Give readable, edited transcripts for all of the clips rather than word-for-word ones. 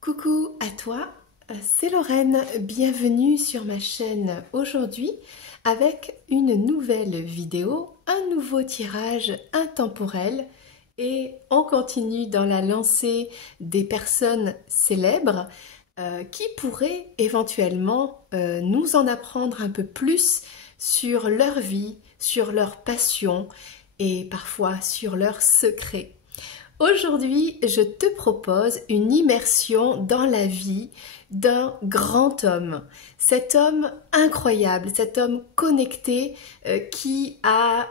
Coucou à toi, c'est Lorraine, bienvenue sur ma chaîne aujourd'hui avec une nouvelle vidéo, un nouveau tirage intemporel et on continue dans la lancée des personnes célèbres qui pourraient éventuellement nous en apprendre un peu plus sur leur vie, sur leur passion et parfois sur leurs secrets. Aujourd'hui, je te propose une immersion dans la vie d'un grand homme. Cet homme incroyable, cet homme connecté qui a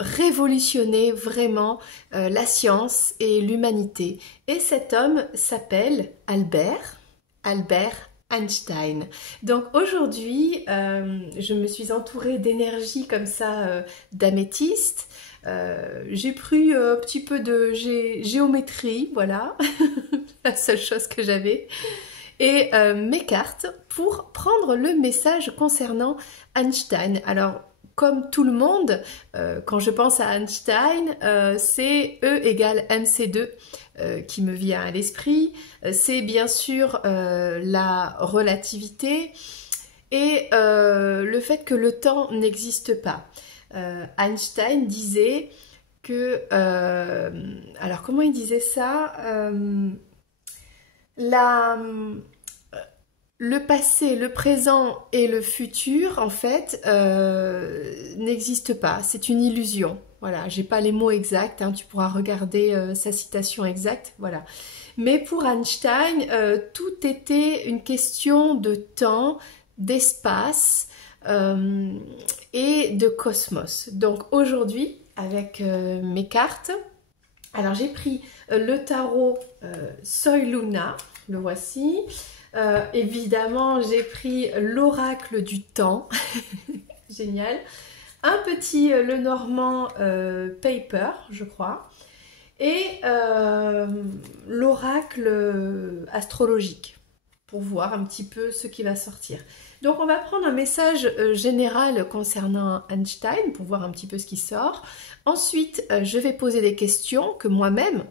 révolutionné vraiment la science et l'humanité. Et cet homme s'appelle Albert Einstein. Donc aujourd'hui, je me suis entourée d'énergie comme ça, d'améthyste. J'ai pris un petit peu de géométrie, voilà, la seule chose que j'avais, et mes cartes pour prendre le message concernant Einstein. Alors, comme tout le monde, quand je pense à Einstein, c'est E égale mc2 qui me vient à l'esprit. C'est bien sûr la relativité et le fait que le temps n'existe pas. Einstein disait que... alors comment il disait ça le passé, le présent et le futur, en fait, n'existent pas. C'est une illusion. Voilà, j'ai pas les mots exacts, hein, tu pourras regarder sa citation exacte, voilà. Mais pour Einstein, tout était une question de temps, d'espace, et de cosmos. Donc aujourd'hui, avec mes cartes, alors j'ai pris le tarot Soy Luna, le voici. Évidemment, j'ai pris l'oracle du temps, génial. Un petit Lenormand Paper, je crois, et l'oracle astrologique, pour voir un petit peu ce qui va sortir. Donc on va prendre un message général concernant Einstein pour voir un petit peu ce qui sort. Ensuite, je vais poser des questions que moi-même,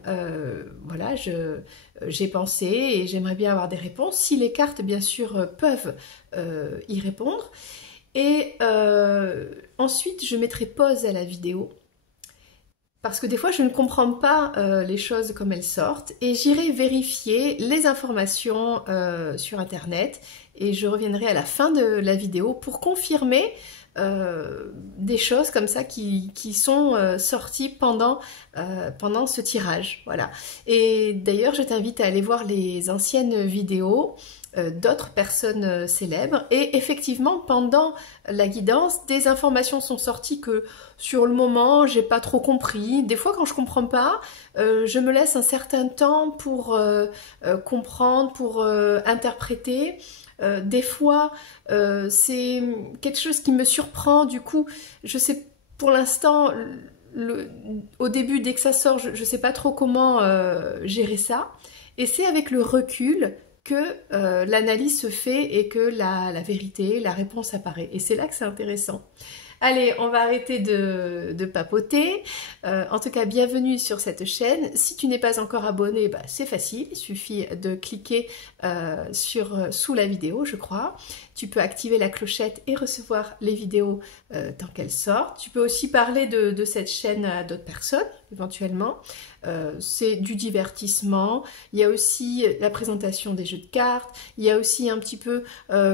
voilà, j'ai pensé et j'aimerais bien avoir des réponses. Si les cartes, bien sûr, peuvent y répondre. Et ensuite, je mettrai pause à la vidéo. Parce que des fois, je ne comprends pas les choses comme elles sortent et j'irai vérifier les informations sur Internet et je reviendrai à la fin de la vidéo pour confirmer des choses comme ça qui sont sorties pendant ce tirage. Voilà. Et d'ailleurs, je t'invite à aller voir les anciennes vidéos d'autres personnes célèbres et effectivement pendant la guidance des informations sont sorties que sur le moment j'ai pas trop compris. Des fois quand je comprends pas je me laisse un certain temps pour comprendre, pour interpréter. Des fois c'est quelque chose qui me surprend, du coup je sais pour l'instant au début dès que ça sort je sais pas trop comment gérer ça et c'est avec le recul que l'analyse se fait et que la vérité, la réponse apparaît. Et c'est là que c'est intéressant. Allez, on va arrêter de papoter. En tout cas, bienvenue sur cette chaîne. Si tu n'es pas encore abonné, bah, c'est facile. Il suffit de cliquer sous la vidéo, je crois. Tu peux activer la clochette et recevoir les vidéos tant qu'elles sortent. Tu peux aussi parler de cette chaîne à d'autres personnes, éventuellement. C'est du divertissement. Il y a aussi la présentation des jeux de cartes. Il y a aussi un petit peu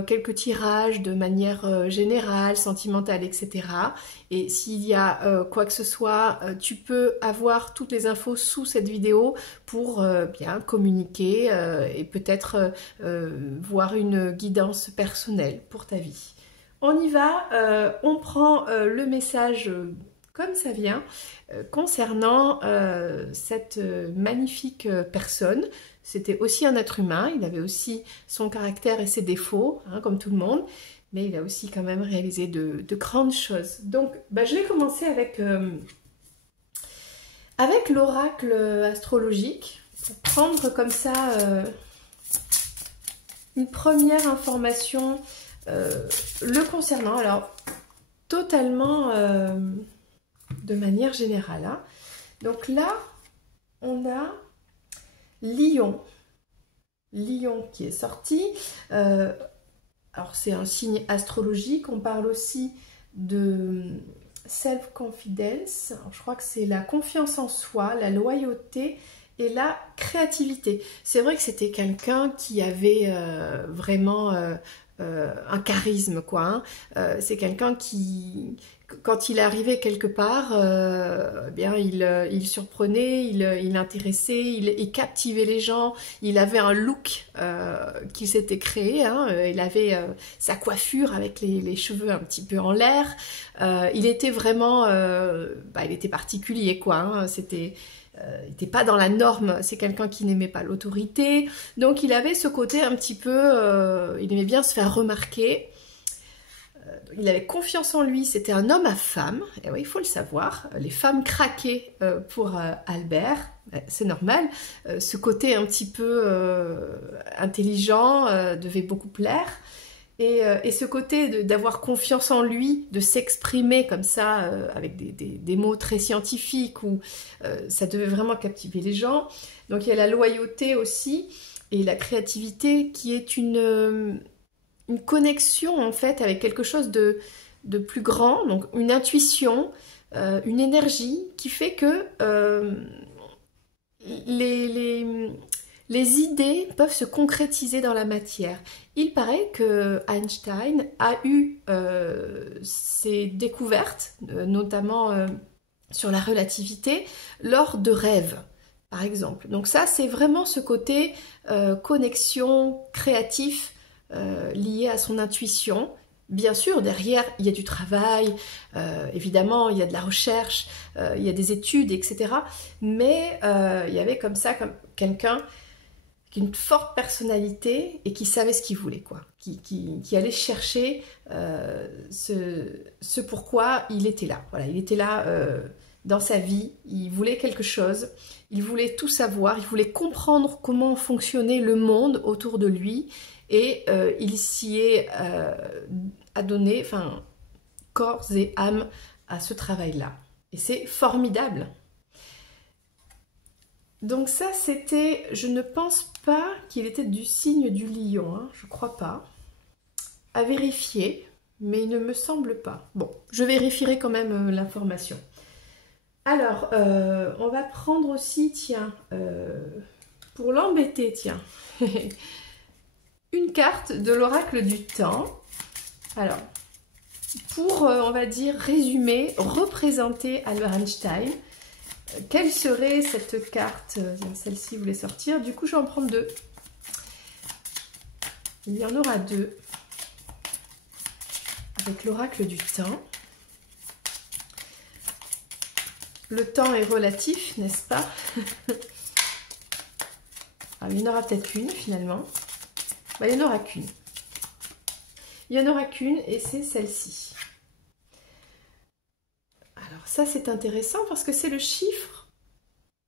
quelques tirages de manière générale, sentimentale, etc. Et s'il y a quoi que ce soit, tu peux avoir toutes les infos sous cette vidéo pour bien communiquer et peut-être voir une guidance personnelle pour ta vie. On y va, on prend le message comme ça vient concernant cette magnifique personne. C'était aussi un être humain, il avait aussi son caractère et ses défauts, hein, comme tout le monde. Mais il a aussi quand même réalisé de grandes choses. Donc, bah, je vais commencer avec l'oracle astrologique, pour prendre comme ça une première information le concernant. Alors, totalement de manière générale. Hein. Donc là, on a Lion. Lion qui est sorti. Alors c'est un signe astrologique, on parle aussi de self-confidence, je crois que c'est la confiance en soi, la loyauté et la créativité. C'est vrai que c'était quelqu'un qui avait vraiment un charisme, quoi. Hein. C'est quelqu'un qui, quand il arrivait quelque part, eh bien il surprenait, il intéressait, il captivait les gens. Il avait un look qu'il s'était créé. Hein. Il avait sa coiffure avec les cheveux un petit peu en l'air. Il était vraiment, il était particulier, quoi. Hein. Il n'était pas dans la norme, c'est quelqu'un qui n'aimait pas l'autorité, donc il avait ce côté un petit peu, il aimait bien se faire remarquer, il avait confiance en lui, c'était un homme à femme, et oui, il faut le savoir, les femmes craquaient pour Albert, c'est normal, ce côté un petit peu intelligent devait beaucoup plaire. Et ce côté d'avoir confiance en lui, de s'exprimer comme ça, avec des mots très scientifiques, où ça devait vraiment captiver les gens. Donc il y a la loyauté aussi, et la créativité qui est une connexion en fait avec quelque chose de plus grand, donc une intuition, une énergie qui fait que les idées peuvent se concrétiser dans la matière. Il paraît que Einstein a eu ses découvertes, notamment sur la relativité, lors de rêves, par exemple. Donc ça, c'est vraiment ce côté connexion créatif lié à son intuition. Bien sûr, derrière, il y a du travail, évidemment, il y a de la recherche, il y a des études, etc. Mais il y avait comme ça, comme quelqu'un une forte personnalité et qui savait ce qu'il voulait, quoi. Qui allait chercher ce pourquoi il était là. Voilà, il était là dans sa vie, il voulait quelque chose, il voulait tout savoir, il voulait comprendre comment fonctionnait le monde autour de lui et il s'y est à donner, enfin, corps et âme à ce travail-là. Et c'est formidable. Donc ça, c'était, je ne pense pas qu'il était du signe du lion, hein, je crois pas. À vérifier, mais il ne me semble pas. Bon, je vérifierai quand même l'information. Alors, on va prendre aussi, tiens, pour l'embêter, tiens, une carte de l'oracle du temps. Alors, pour, on va dire, résumer, représenter Albert Einstein, quelle serait cette carte? Celle-ci voulait sortir, du coup je vais en prendre deux. Il y en aura deux. Avec l'oracle du temps. Le temps est relatif, n'est-ce pas? Ah, il y en aura peut-être qu'une finalement. Bah, il n'y en aura qu'une. Il n'y en aura qu'une et c'est celle-ci. Alors ça c'est intéressant parce que c'est le chiffre,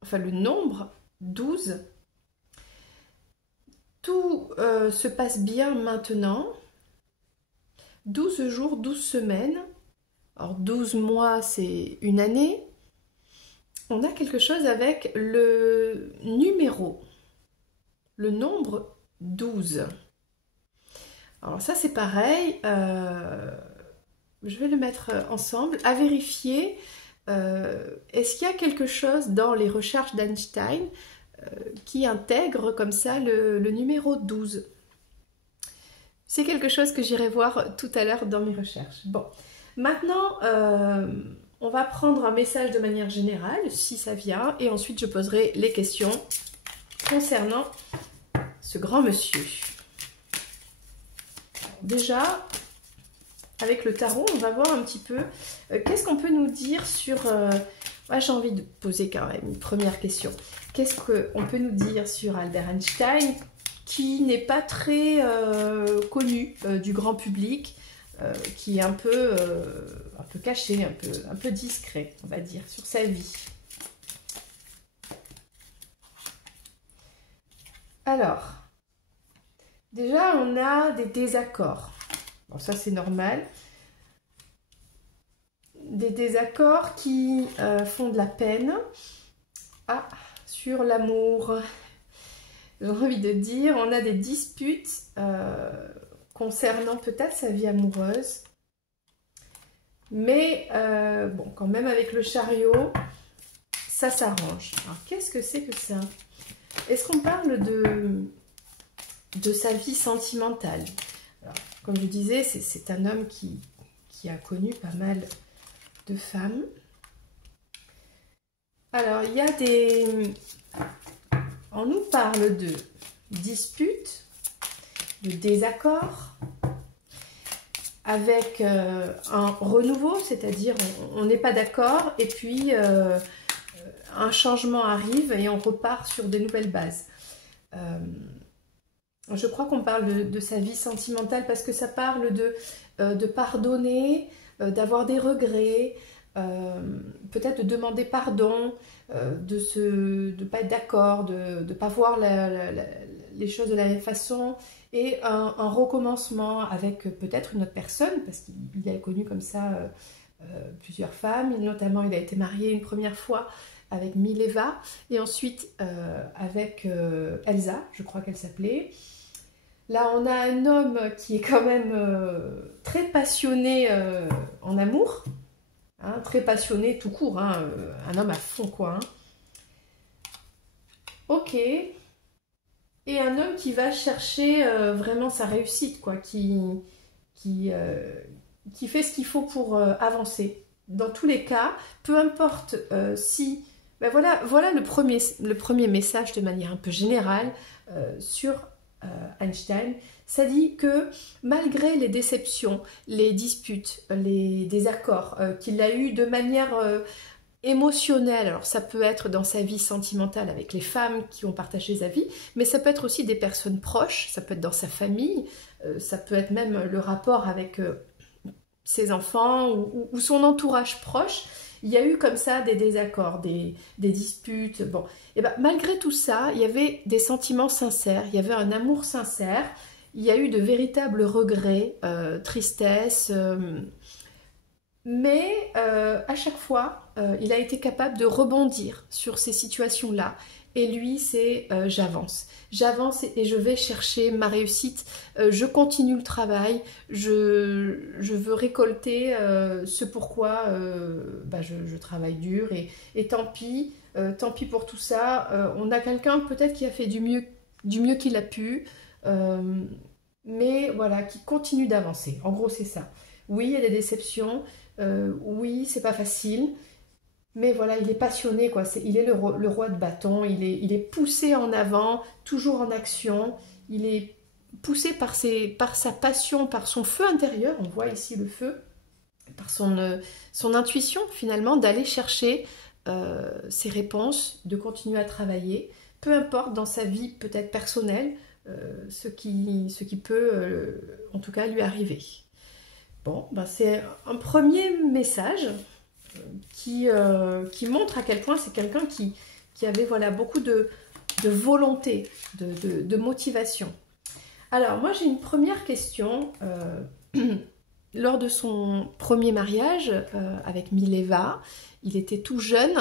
enfin le nombre 12. Tout se passe bien maintenant. 12 jours, 12 semaines. Alors 12 mois c'est une année. On a quelque chose avec le numéro, le nombre 12. Alors ça c'est pareil. Je vais le mettre ensemble, à vérifier. Est-ce qu'il y a quelque chose dans les recherches d'Einstein qui intègre comme ça le numéro 12? C'est quelque chose que j'irai voir tout à l'heure dans mes recherches. Bon, maintenant, on va prendre un message de manière générale, si ça vient, et ensuite je poserai les questions concernant ce grand monsieur. Déjà, avec le tarot, on va voir un petit peu qu'est-ce qu'on peut nous dire sur... j'ai envie de poser quand même une première question. Qu'est-ce qu'on peut nous dire sur Albert Einstein, qui n'est pas très connu du grand public, qui est un peu caché, un peu discret, on va dire, sur sa vie. Alors, déjà, on a des désaccords. Bon, ça, c'est normal. Des désaccords qui font de la peine. Ah, sur l'amour. j'ai envie de dire. On a des disputes concernant peut-être sa vie amoureuse. Mais bon, quand même avec le chariot, ça s'arrange. Alors, qu'est-ce que c'est que ça? Est-ce qu'on parle de sa vie sentimentale? Alors, comme je disais, c'est un homme qui a connu pas mal de femmes. Alors, il y a des... On nous parle de disputes, de désaccords, avec un renouveau, c'est-à-dire on n'est pas d'accord, et puis un changement arrive et on repart sur des nouvelles bases. Je crois qu'on parle de sa vie sentimentale parce que ça parle de pardonner, d'avoir des regrets, peut-être de demander pardon, de ne pas être d'accord, de ne pas voir les choses de la même façon, et un recommencement avec peut-être une autre personne, parce qu'il a connu comme ça plusieurs femmes, notamment il a été marié une première fois avec Mileva, et ensuite avec Elsa, je crois qu'elle s'appelait. Là, on a un homme qui est quand même très passionné en amour, hein, très passionné tout court, hein, un homme à fond, quoi. Hein. Ok. Et un homme qui va chercher vraiment sa réussite, quoi, qui fait ce qu'il faut pour avancer. Dans tous les cas, peu importe si... Ben voilà le premier message de manière un peu générale sur Einstein. Ça dit que malgré les déceptions, les disputes, les désaccords qu'il a eu de manière émotionnelle, alors ça peut être dans sa vie sentimentale avec les femmes qui ont partagé sa vie, mais ça peut être aussi des personnes proches, ça peut être dans sa famille, ça peut être même le rapport avec ses enfants ou son entourage proche. Il y a eu comme ça des désaccords, des disputes. Bon, et ben, malgré tout ça, il y avait des sentiments sincères, il y avait un amour sincère, il y a eu de véritables regrets, tristesse, mais à chaque fois, il a été capable de rebondir sur ces situations-là. Et lui, c'est j'avance. J'avance et je vais chercher ma réussite. Je continue le travail. Je veux récolter ce pourquoi je travaille dur. Et tant pis pour tout ça. On a quelqu'un peut-être qui a fait du mieux qu'il a pu. Mais voilà, qui continue d'avancer. En gros, c'est ça. Oui, il y a des déceptions. Oui, c'est pas facile. Mais voilà, il est passionné, quoi. Il est le roi de bâton, il est poussé en avant, toujours en action. Il est poussé par sa passion, par son feu intérieur, on voit ici le feu, par son intuition finalement, d'aller chercher ses réponses, de continuer à travailler, peu importe dans sa vie peut-être personnelle, ce qui peut en tout cas lui arriver. Bon, ben c'est un premier message qui montre à quel point c'est quelqu'un qui avait voilà, beaucoup de volonté, de motivation. Alors moi j'ai une première question. Lors de son premier mariage avec Mileva, il était tout jeune,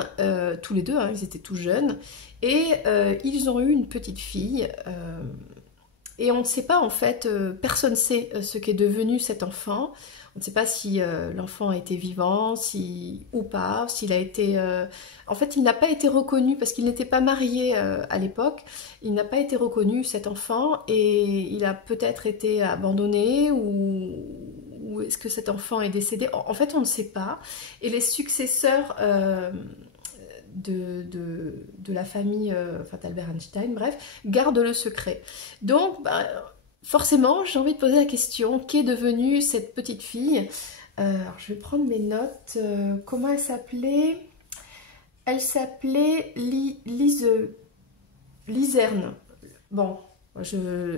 tous les deux, hein, ils étaient tout jeunes, et ils ont eu une petite fille. Et on ne sait pas en fait, personne ne sait ce qu'est devenu cet enfant. On ne sait pas si l'enfant a été vivant, ou pas, s'il a été... En fait, il n'a pas été reconnu parce qu'il n'était pas marié à l'époque. Il n'a pas été reconnu, cet enfant, et il a peut-être été abandonné ou est-ce que cet enfant est décédé? En fait, on ne sait pas. Et les successeurs de la famille d'Albert Einstein, bref, gardent le secret. Donc, forcément, j'ai envie de poser la question, qu'est devenue cette petite fille? Alors, je vais prendre mes notes. Comment elle s'appelait? Elle s'appelait Liserne. Bon, je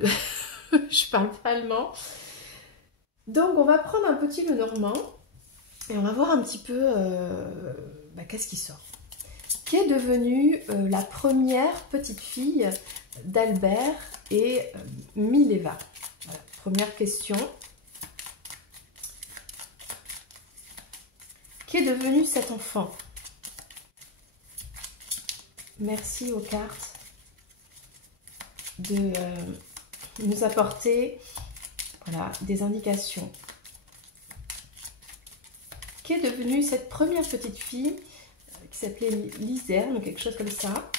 je parle pas allemand. Donc, on va prendre un petit Lenormand et on va voir un petit peu qu'est-ce qui sort. Qui est devenue la première petite fille d'Albert et Mileva. Voilà, première question. Qui est devenu cet enfant? Merci aux cartes. de nous apporter voilà, des indications. Qu'est devenue cette première petite fille qui s'appelait Lizerne ou quelque chose comme ça?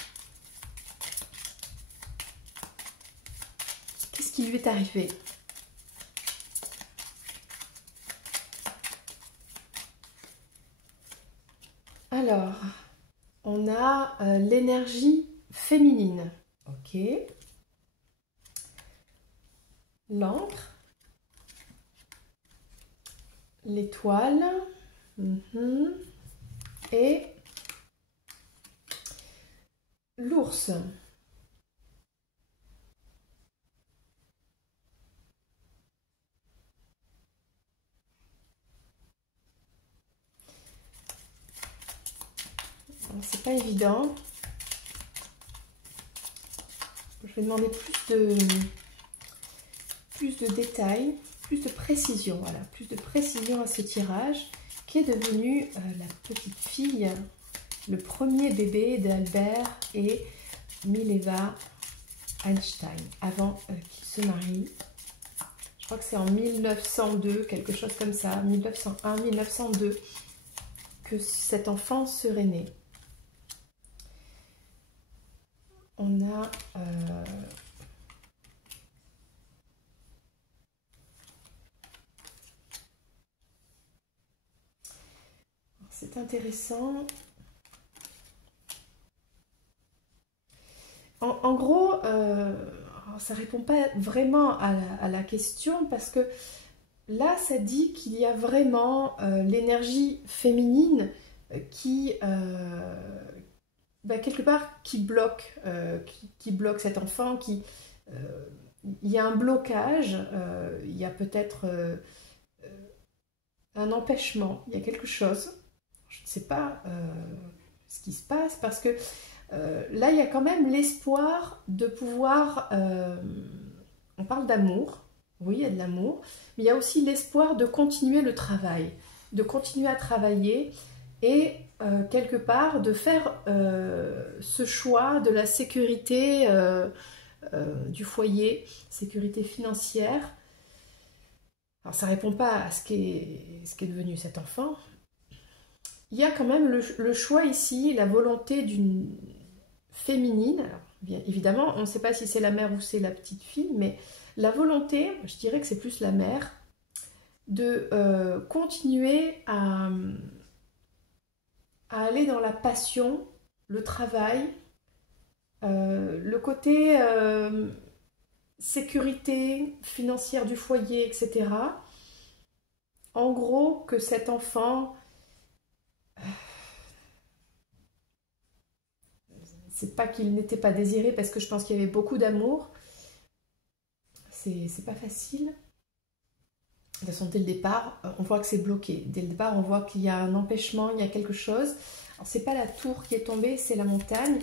Qu'est-ce qui lui est arrivé? Alors, on a l'énergie féminine. Ok. L'encre. L'étoile. Et l'ours. C'est pas évident. Je vais demander plus de détails, plus de précision. Voilà, plus de précision à ce tirage. Qui est devenu la petite fille, le premier bébé d'Albert et Mileva Einstein, avant qu'ils se marient. Je crois que c'est en 1902, quelque chose comme ça, 1901, 1902, que cet enfant serait né. On a... c'est intéressant. En gros, ça ne répond pas vraiment à la question parce que là, ça dit qu'il y a vraiment l'énergie féminine qui, quelque part, qui bloque cet enfant. Il y a un blocage, il y a peut-être un empêchement, il y a quelque chose. Je ne sais pas ce qui se passe parce que là, il y a quand même l'espoir de pouvoir... on parle d'amour, oui, il y a de l'amour, mais il y a aussi l'espoir de continuer le travail, de continuer à travailler et quelque part de faire ce choix de la sécurité du foyer, sécurité financière. Alors, ça ne répond pas à ce qu'est devenu cet enfant. Il y a quand même le choix ici, la volonté d'une féminine. Alors, bien évidemment, on ne sait pas si c'est la mère ou c'est la petite fille, mais la volonté, je dirais que c'est plus la mère, de continuer à aller dans la passion, le travail, le côté sécurité financière du foyer, etc. En gros, que cet enfant... C'est pas qu'il n'était pas désiré parce que je pense qu'il y avait beaucoup d'amour. C'est pas facile. De toute façon, dès le départ, on voit que c'est bloqué. Dès le départ, on voit qu'il y a un empêchement, il y a quelque chose. Alors, c'est pas la tour qui est tombée, c'est la montagne.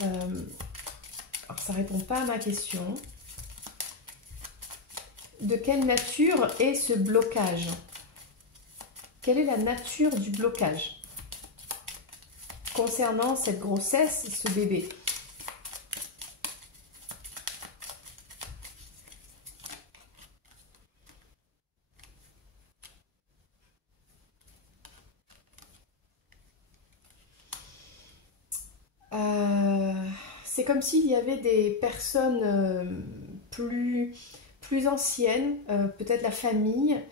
Alors, ça répond pas à ma question. De quelle nature est ce blocage? Quelle est la nature du blocage concernant cette grossesse, ce bébé? C'est comme s'il y avait des personnes plus anciennes, peut-être la famille,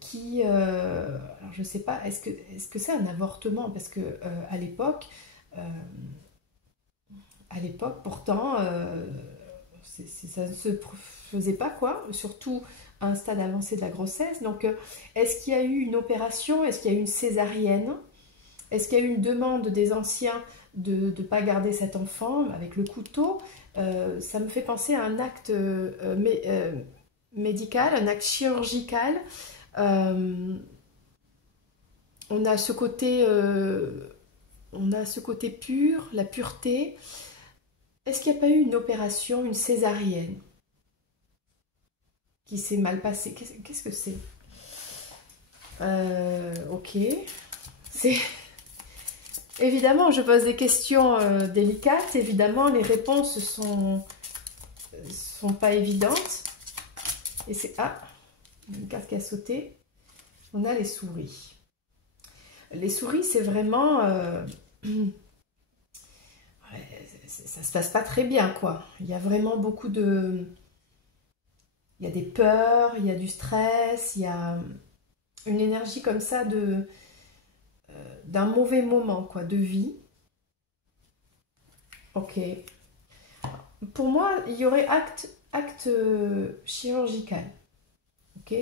qui, alors je ne sais pas, est-ce que c'est un avortement? Parce que à l'époque, pourtant, ça ne se faisait pas, quoi, surtout à un stade avancé de la grossesse. Donc, est-ce qu'il y a eu une opération? Est-ce qu'il y a eu une césarienne? Est-ce qu'il y a eu une demande des anciens de ne pas garder cet enfant avec le couteau? Ça me fait penser à un acte médical, un acte chirurgical. On a ce côté pur, la pureté. Est-ce qu'il n'y a pas eu une opération, une césarienne qui s'est mal passée? Qu'est-ce que c'est? Ok. C'est... Évidemment, je pose des questions délicates. Évidemment, les réponses sont pas évidentes. Et c'est... Ah, une carte qui a sauté. On a les souris. Les souris, c'est vraiment... ça se passe pas très bien, quoi. Il y a vraiment beaucoup de... Il y a des peurs, il y a du stress, il y a une énergie comme ça d'un mauvais moment, quoi, de vie. Ok. Pour moi, il y aurait acte chirurgical. Ok.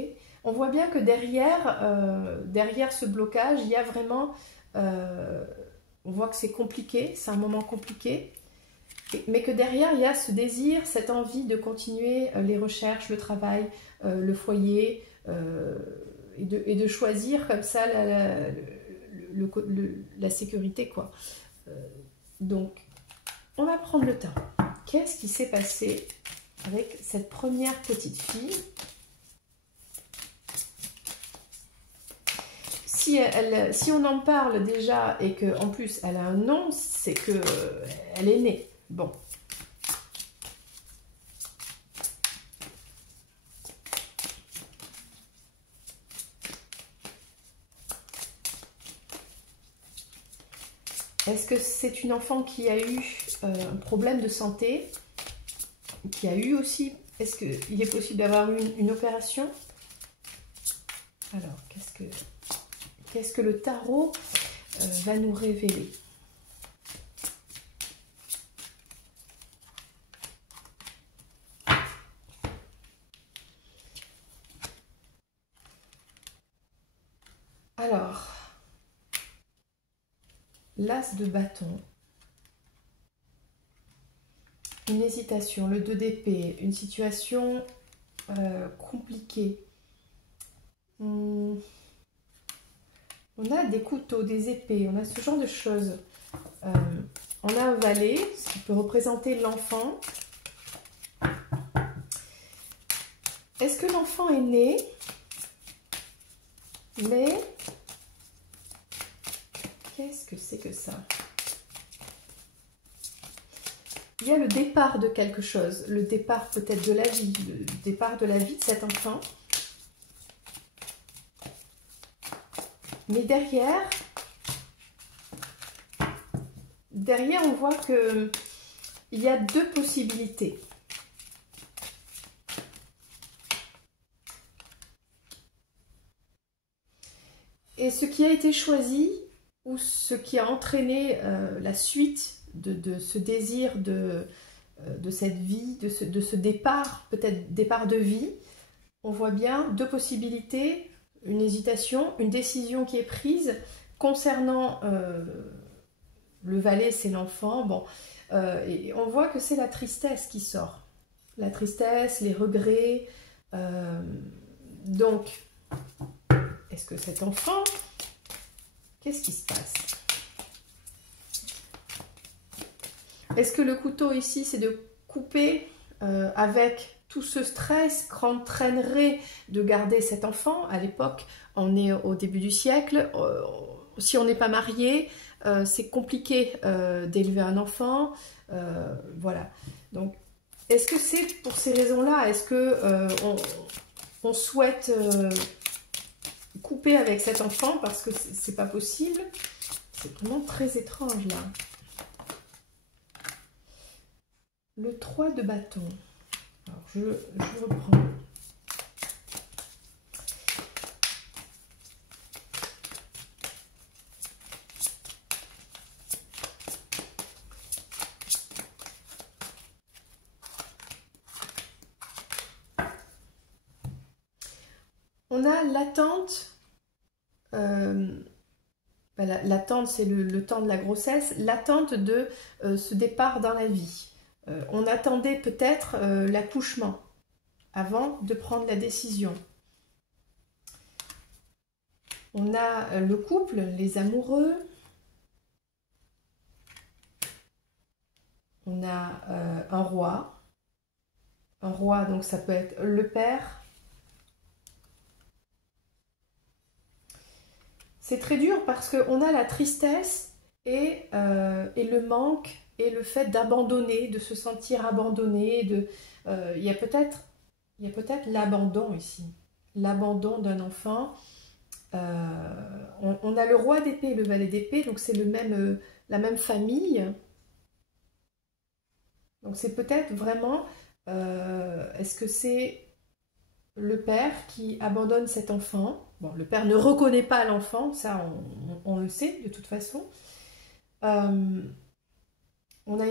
On voit bien que derrière ce blocage, il y a vraiment... on voit que c'est compliqué, c'est un moment compliqué. Mais que derrière, il y a ce désir, cette envie de continuer les recherches, le travail, le foyer, et de choisir comme ça la sécurité, quoi. Donc, on va prendre le temps. Qu'est-ce qui s'est passé avec cette première petite fille? Si on en parle déjà et qu'en plus elle a un nom, c'est qu'elle est née. Bon. Est-ce que c'est une enfant qui a eu un problème de santé? Qui a eu aussi... Est-ce qu'il est possible d'avoir une opération? Alors, qu'est-ce que le tarot va nous révéler? Alors, l'as de bâton, une hésitation, le 2 d'épée, une situation compliquée. On a des couteaux, des épées, on a ce genre de choses. On a un valet, ce qui peut représenter l'enfant. Est-ce que l'enfant est né? Mais qu'est-ce que c'est que ça? Il y a le départ de quelque chose, le départ peut-être de la vie, le départ de la vie de cet enfant. Mais derrière, on voit qu'il y a deux possibilités. Et ce qui a été choisi, ou ce qui a entraîné la suite de ce désir de cette vie, de ce départ, peut-être départ de vie, on voit bien deux possibilités, une hésitation, une décision qui est prise concernant le valet, c'est l'enfant, bon, et on voit que c'est la tristesse qui sort. La tristesse, les regrets, donc... Est-ce que cet enfant, qu'est-ce qui se passe? Est-ce que le couteau ici, c'est de couper avec tout ce stress qu'entraînerait de garder cet enfant? À l'époque, on est au début du siècle, si on n'est pas marié, c'est compliqué d'élever un enfant, voilà. Donc, est-ce que c'est pour ces raisons-là? Est-ce que on souhaite... couper avec cet enfant parce que c'est pas possible? C'est vraiment très étrange là. Le 3 de bâton. Alors je reprends. On a l'attente. L'attente, c'est le temps de la grossesse, l'attente de ce départ dans la vie. On attendait peut-être l'accouchement avant de prendre la décision. On a le couple, les amoureux. On a un roi. Un roi, donc ça peut être le père. C'est très dur parce qu'on a la tristesse et le manque et le fait d'abandonner, de se sentir abandonné, il y a peut-être l'abandon ici, l'abandon d'un enfant. On a le roi d'épée et le valet d'épée, donc c'est la même famille. Donc c'est peut-être vraiment, est-ce que c'est le père qui abandonne cet enfant? Bon, le père ne reconnaît pas l'enfant, ça on le sait de toute façon. On a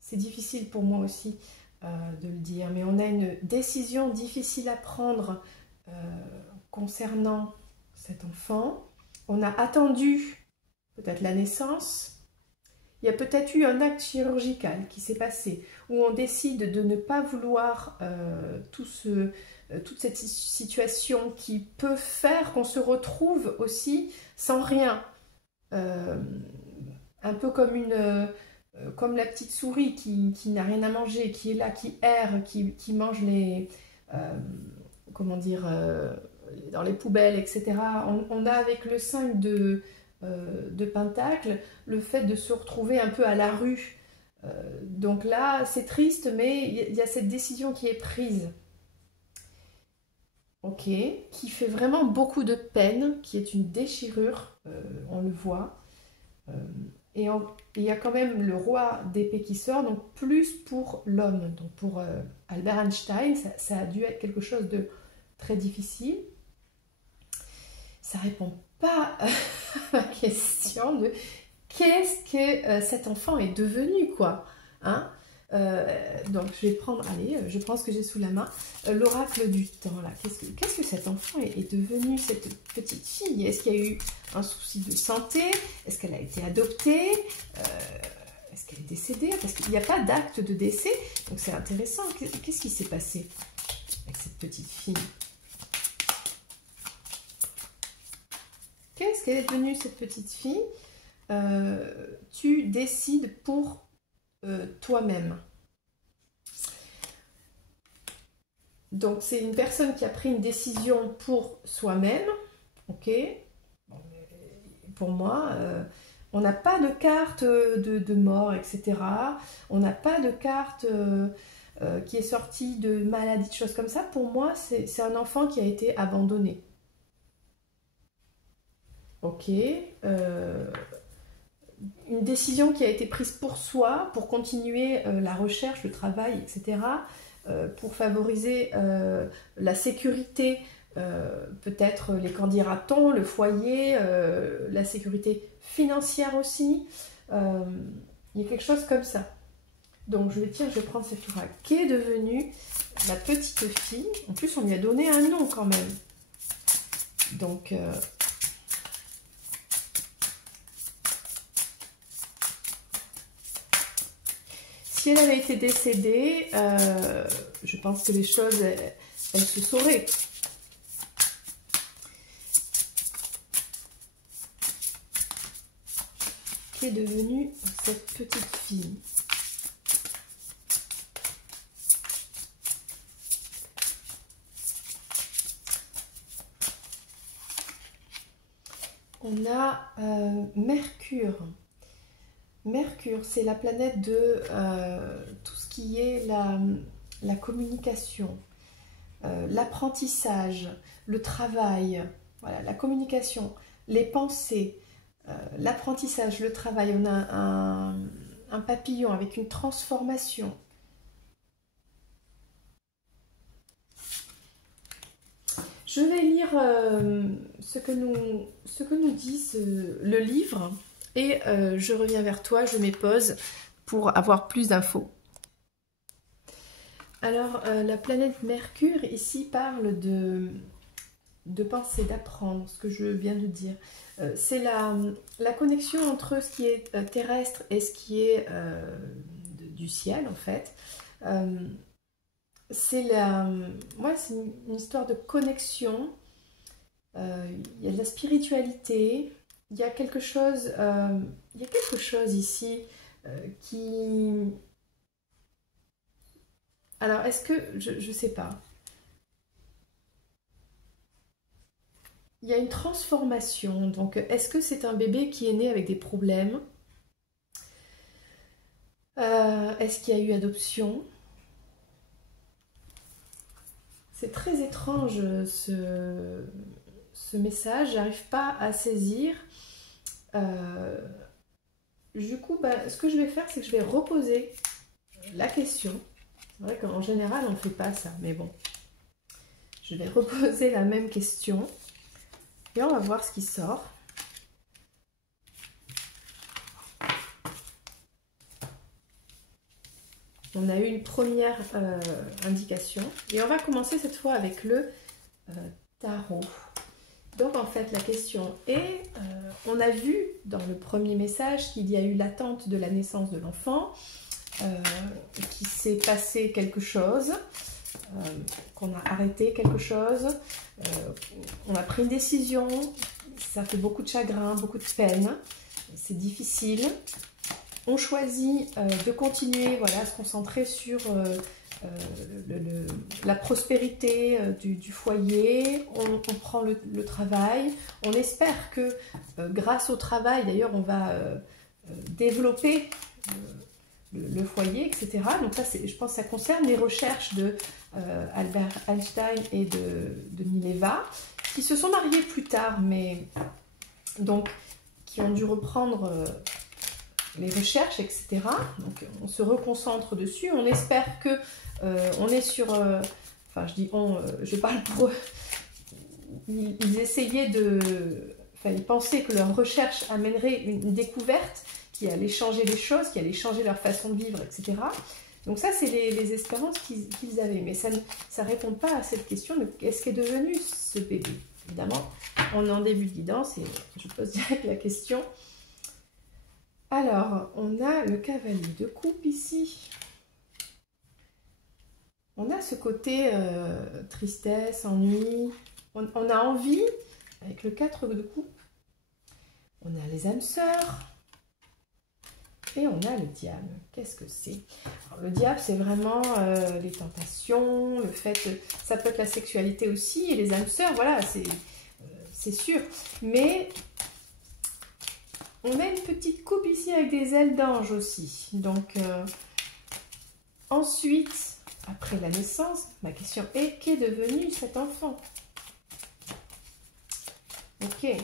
c'est difficile pour moi aussi de le dire, mais on a une décision difficile à prendre concernant cet enfant. On a attendu peut-être la naissance. Il y a peut-être eu un acte chirurgical qui s'est passé, où on décide de ne pas vouloir toute cette situation qui peut faire qu'on se retrouve aussi sans rien. Un peu comme la petite souris qui n'a rien à manger, qui est là, qui erre, qui mange comment dire, dans les poubelles, etc. On a avec le 5 de Pentacle le fait de se retrouver un peu à la rue. Donc là, c'est triste, mais il y a cette décision qui est prise. Ok, qui fait vraiment beaucoup de peine, qui est une déchirure, on le voit. Et il y a quand même le roi d'épée qui sort, donc plus pour l'homme. Donc pour Albert Einstein, ça a dû être quelque chose de très difficile. Ça répond pas à ma question de qu'est-ce que cet enfant est devenu, quoi. Hein? Donc je vais prendre, allez, je prends ce que j'ai sous la main, l'oracle du temps, là. Qu'est-ce que cet enfant est devenu, cette petite fille? Est-ce qu'il y a eu un souci de santé? Est-ce qu'elle a été adoptée? Est-ce qu'elle est décédée? Parce qu'il n'y a pas d'acte de décès, donc c'est intéressant. Qu'est-ce qui s'est passé avec cette petite fille? Qu'est-ce qu'elle est devenue, cette petite fille? Tu décides pour toi-même. Donc, c'est une personne qui a pris une décision pour soi-même. Ok. Bon, pour moi, on n'a pas de carte de mort, etc. On n'a pas de carte qui est sortie de maladie, de choses comme ça. Pour moi, c'est un enfant qui a été abandonné. Ok. Une décision qui a été prise pour soi, pour continuer la recherche, le travail, etc., pour favoriser la sécurité, peut-être les qu'en dira-t-on, le foyer, la sécurité financière aussi. Il y a quelque chose comme ça. Donc je vais prendre cette oracle. Qui est devenue la petite fille? En plus, on lui a donné un nom quand même. Donc... si elle avait été décédée, je pense que les choses, elles se sauraient. Qui est devenue cette petite fille? On a Mercure. Mercure, c'est la planète de tout ce qui est la communication, l'apprentissage, le travail, voilà, la communication, les pensées, l'apprentissage, le travail. On a un papillon avec une transformation. Je vais lire ce que nous dit le livre. Et je reviens vers toi, je m'épose pour avoir plus d'infos. Alors, la planète Mercure, ici, parle de penser, d'apprendre, ce que je viens de dire. C'est la connexion entre ce qui est terrestre et ce qui est du ciel, en fait. C'est une histoire de connexion. Il y a de la spiritualité. Il y a quelque chose ici qui... Alors, est-ce que... Je ne sais pas. il y a une transformation. Donc, est-ce que c'est un bébé qui est né avec des problèmes? Est-ce qu'il y a eu adoption? C'est très étrange ce message, j'arrive pas à saisir. Du coup, ce que je vais faire, c'est que je vais reposer la question. C'est vrai qu'en général, on ne fait pas ça, mais bon. Je vais reposer la même question et on va voir ce qui sort. On a eu une première indication et on va commencer cette fois avec le tarot. Donc en fait la question est, on a vu dans le premier message qu'il y a eu l'attente de la naissance de l'enfant, qu'il s'est passé quelque chose, qu'on a arrêté quelque chose, on a pris une décision, ça fait beaucoup de chagrin, beaucoup de peine, c'est difficile. On choisit de continuer, voilà, à se concentrer sur la prospérité du foyer, on prend le travail, on espère que grâce au travail, d'ailleurs on va développer le foyer, etc. Donc ça, je pense que ça concerne les recherches de Albert Einstein et de Mileva, qui se sont mariés plus tard, mais donc qui ont dû reprendre les recherches, etc. Donc on se reconcentre dessus, on espère que on est sur... enfin je dis on, je parle pour eux, ils essayaient de... Enfin ils pensaient que leur recherche amènerait une découverte qui allait changer les choses, qui allait changer leur façon de vivre, etc. Donc ça c'est les espérances qu'ils avaient, mais ça ne répond pas à cette question de qu'est-ce qu'est devenu ce bébé. Évidemment, on est en début de guidance et je pose direct la question. Alors, on a le cavalier de coupe ici. On a ce côté tristesse, ennui. On a envie, avec le 4 de coupe. On a les âmes sœurs. Et on a le diable. Qu'est-ce que c'est? Le diable, c'est vraiment les tentations, le fait... Ça peut être la sexualité aussi, et les âmes sœurs, voilà, c'est sûr. Mais... on a une petite coupe ici avec des ailes d'ange aussi. Donc, ensuite, après la naissance, ma question est, qu'est devenu cet enfant? Ok.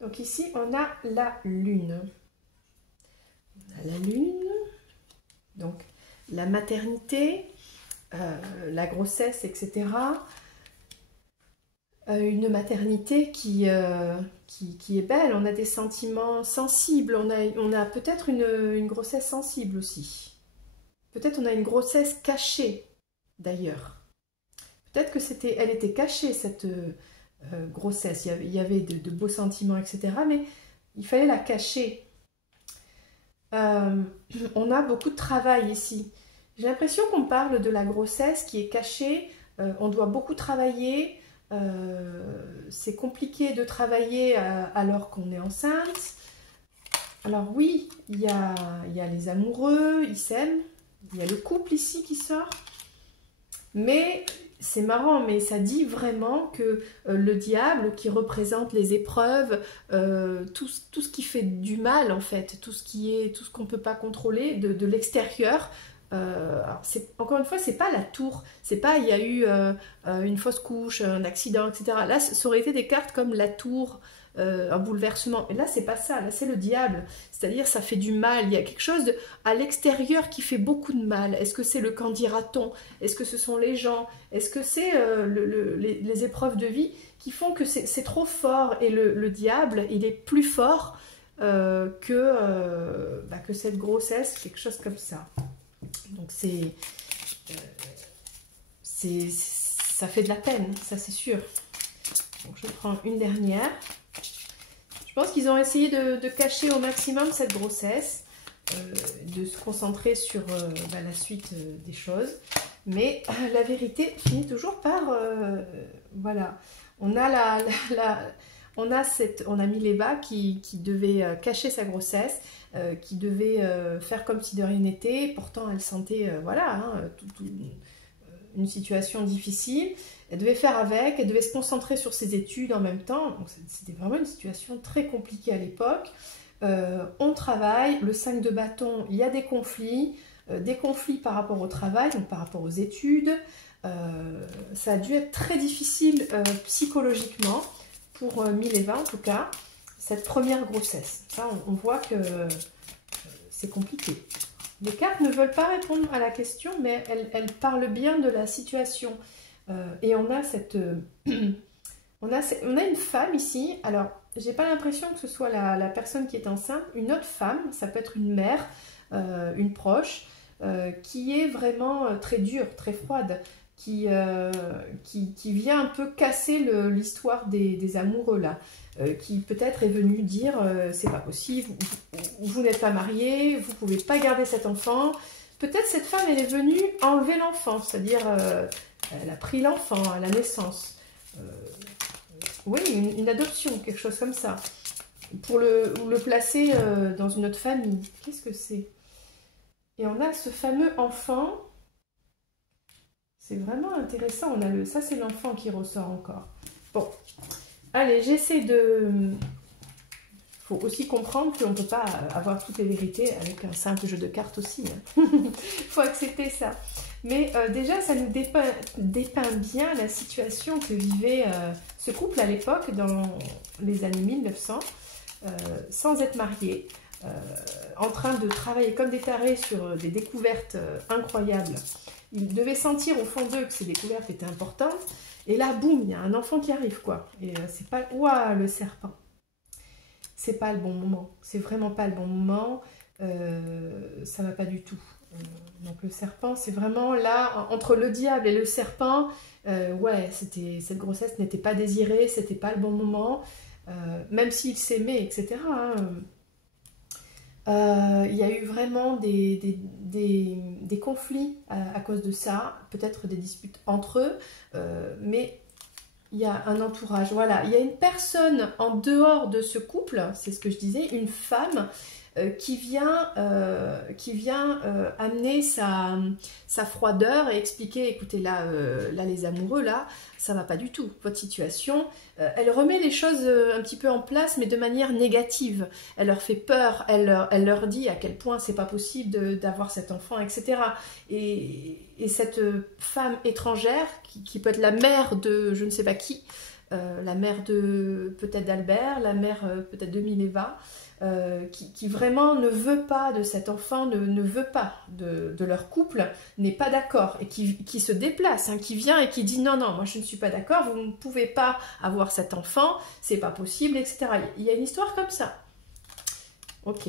Donc ici, on a la lune. On a la lune. Donc, la maternité, la grossesse, etc. Une maternité qui est belle, on a des sentiments sensibles, on a peut-être une grossesse sensible aussi. Peut-être on a une grossesse cachée, d'ailleurs. Peut-être que elle était cachée, cette grossesse. Il y avait de beaux sentiments, etc. Mais il fallait la cacher. On a beaucoup de travail ici. J'ai l'impression qu'on parle de la grossesse qui est cachée. On doit beaucoup travailler. C'est compliqué de travailler alors qu'on est enceinte. Alors oui, il y a les amoureux, ils s'aiment. Il y a le couple ici qui sort. Mais c'est marrant, mais ça dit vraiment que le diable qui représente les épreuves, tout ce qui fait du mal en fait, tout ce qu'on ne peut pas contrôler de l'extérieur. Encore une fois, c'est pas la tour, c'est pas il y a eu une fausse couche, un accident, etc. Là, ça aurait été des cartes comme la tour, un bouleversement. Et là, c'est pas ça, là, c'est le diable. C'est-à-dire, ça fait du mal. Il y a quelque chose à l'extérieur qui fait beaucoup de mal. Est-ce que c'est le qu'en dira-t-on? Est-ce que ce sont les gens? Est-ce que c'est les épreuves de vie qui font que c'est trop fort? Et le diable, il est plus fort que cette grossesse, quelque chose comme ça. Donc ça fait de la peine, ça c'est sûr. Donc je prends une dernière. Je pense qu'ils ont essayé de cacher au maximum cette grossesse, de se concentrer sur la suite des choses. Mais la vérité finit toujours par... voilà. On a on a Mileva qui devait cacher sa grossesse, qui devait faire comme si de rien n'était. Pourtant, elle sentait, voilà, une situation difficile. Elle devait faire avec, elle devait se concentrer sur ses études en même temps. Donc c'était vraiment une situation très compliquée à l'époque. On travaille, le 5 de bâton, il y a des conflits par rapport au travail, donc par rapport aux études. Ça a dû être très difficile psychologiquement pour Mileva en tout cas, cette première grossesse. Ça, on voit que c'est compliqué. Les cartes ne veulent pas répondre à la question, mais elles parlent bien de la situation. Et on a on a une femme ici. Alors, j'ai pas l'impression que ce soit la personne qui est enceinte. Une autre femme, ça peut être une mère, une proche, qui est vraiment très dure, très froide, qui vient un peu casser l'histoire des amoureux là, qui peut-être est venue dire c'est pas possible, vous n'êtes pas mariés, vous pouvez pas garder cet enfant. Peut-être cette femme elle est venue enlever l'enfant, c'est-à-dire elle a pris l'enfant à la naissance. Oui, une adoption, quelque chose comme ça, pour le placer dans une autre famille. Qu'est-ce que c'est? Et on a ce fameux enfant. C'est vraiment intéressant. Ça, c'est l'enfant qui ressort encore. Bon, allez, j'essaie de... Il faut aussi comprendre qu'on ne peut pas avoir toutes les vérités avec un simple jeu de cartes aussi. Il faut accepter ça. Mais déjà, ça nous dépeint bien la situation que vivait ce couple à l'époque, dans les années 1900, sans être mariés, en train de travailler comme des tarés sur des découvertes incroyables. Ils devaient sentir au fond d'eux que ces découvertes étaient importantes. Et là, boum, il y a un enfant qui arrive, quoi. Et c'est pas... Ouah, le serpent. C'est pas le bon moment. C'est vraiment pas le bon moment. Ça va pas du tout. Donc le serpent, c'est vraiment là, entre le diable et le serpent, ouais, cette grossesse n'était pas désirée, c'était pas le bon moment. Même s'ils s'aimaient, etc. Il y a eu vraiment des conflits à cause de ça, peut-être des disputes entre eux, mais il y a un entourage. Voilà, il y a une personne en dehors de ce couple, c'est ce que je disais, une femme qui vient amener sa froideur et expliquer, écoutez, là les amoureux, là, ça va pas du tout, votre situation. Elle remet les choses un petit peu en place, mais de manière négative. Elle leur fait peur, elle leur dit à quel point c'est pas possible d'avoir cet enfant, etc. Et cette femme étrangère, qui peut être la mère de je ne sais pas qui, la mère de peut-être d'Albert, la mère peut-être de Mileva, qui vraiment ne veut pas de cet enfant, ne veut pas de leur couple, n'est pas d'accord, et qui se déplace, hein, qui vient et qui dit non, non, moi je ne suis pas d'accord, vous ne pouvez pas avoir cet enfant, c'est pas possible, etc. Il y a une histoire comme ça. Ok.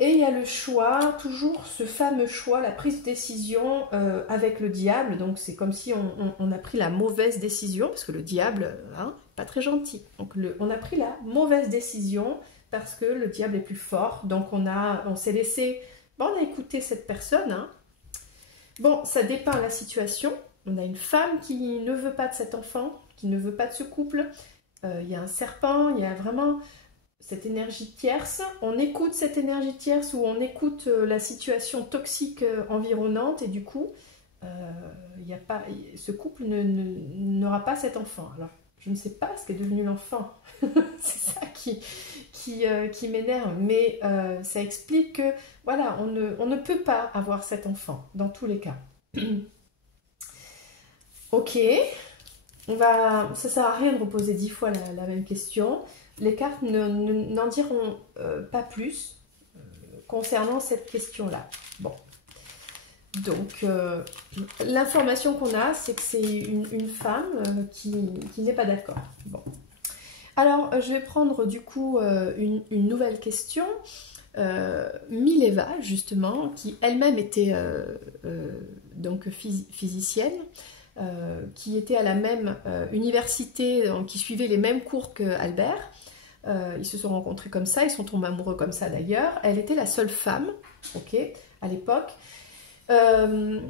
Et il y a le choix, toujours ce fameux choix, la prise de décision avec le diable. Donc c'est comme si on a pris la mauvaise décision, parce que le diable, hein, pas très gentil. Donc on a pris la mauvaise décision parce que le diable est plus fort. Donc on s'est laissé, bon, on a écouté cette personne. Hein. Bon, ça dépeint la situation. On a une femme qui ne veut pas de cet enfant, qui ne veut pas de ce couple. Il y a un serpent, il y a vraiment... cette énergie tierce, on écoute cette énergie tierce ou on écoute la situation toxique environnante et du coup, ce couple n'aura pas cet enfant. Alors, je ne sais pas ce qu'est devenu l'enfant, c'est ça qui m'énerve, mais ça explique que voilà, on ne peut pas avoir cet enfant dans tous les cas. Ok, ça sert à rien de reposer 10 fois la même question. Les cartes n'en diront pas plus concernant cette question-là. Bon. Donc, l'information qu'on a, c'est que c'est une femme qui n'est pas d'accord. Bon. Alors, je vais prendre du coup une nouvelle question. Mileva, justement, qui elle-même était donc physicienne, qui était à la même université, donc, qui suivait les mêmes cours qu'Albert. Ils se sont rencontrés comme ça, ils sont tombés amoureux comme ça d'ailleurs. Elle était la seule femme, ok, à l'époque. Elle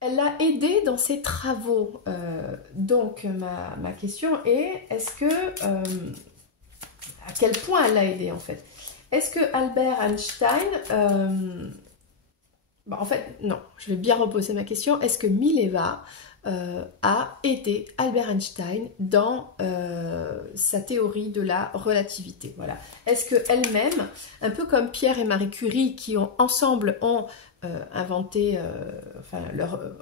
l'a aidée dans ses travaux. Donc ma question est, est-ce que à quel point elle l'a aidée en fait? Est-ce que Albert Einstein Bon, en fait, non, je vais bien reposer ma question. Est-ce que Mileva a aidé Albert Einstein dans sa théorie de la relativité? Voilà. Est-ce qu'elle-même, un peu comme Pierre et Marie Curie, qui ensemble ont inventé, enfin,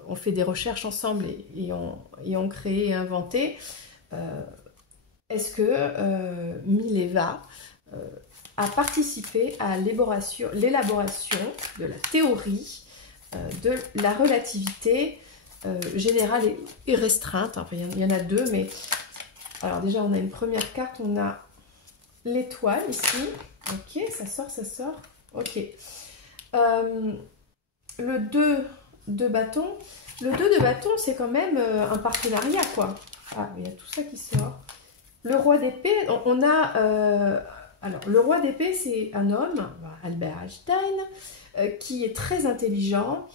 ont fait des recherches ensemble et ont créé et inventé, est-ce que Mileva a participé à l'élaboration de la théorie de la relativité générale et restreinte. Enfin, il y en a deux, mais alors déjà on a une première carte, on a l'étoile ici. Ok, ça sort. Ok. Le 2 de bâton. Le 2 de bâton, c'est quand même un partenariat, quoi. Ah, il y a tout ça qui sort. Le roi d'épée, on a... alors, le roi d'épée, c'est un homme, Albert Einstein, qui est très intelligent,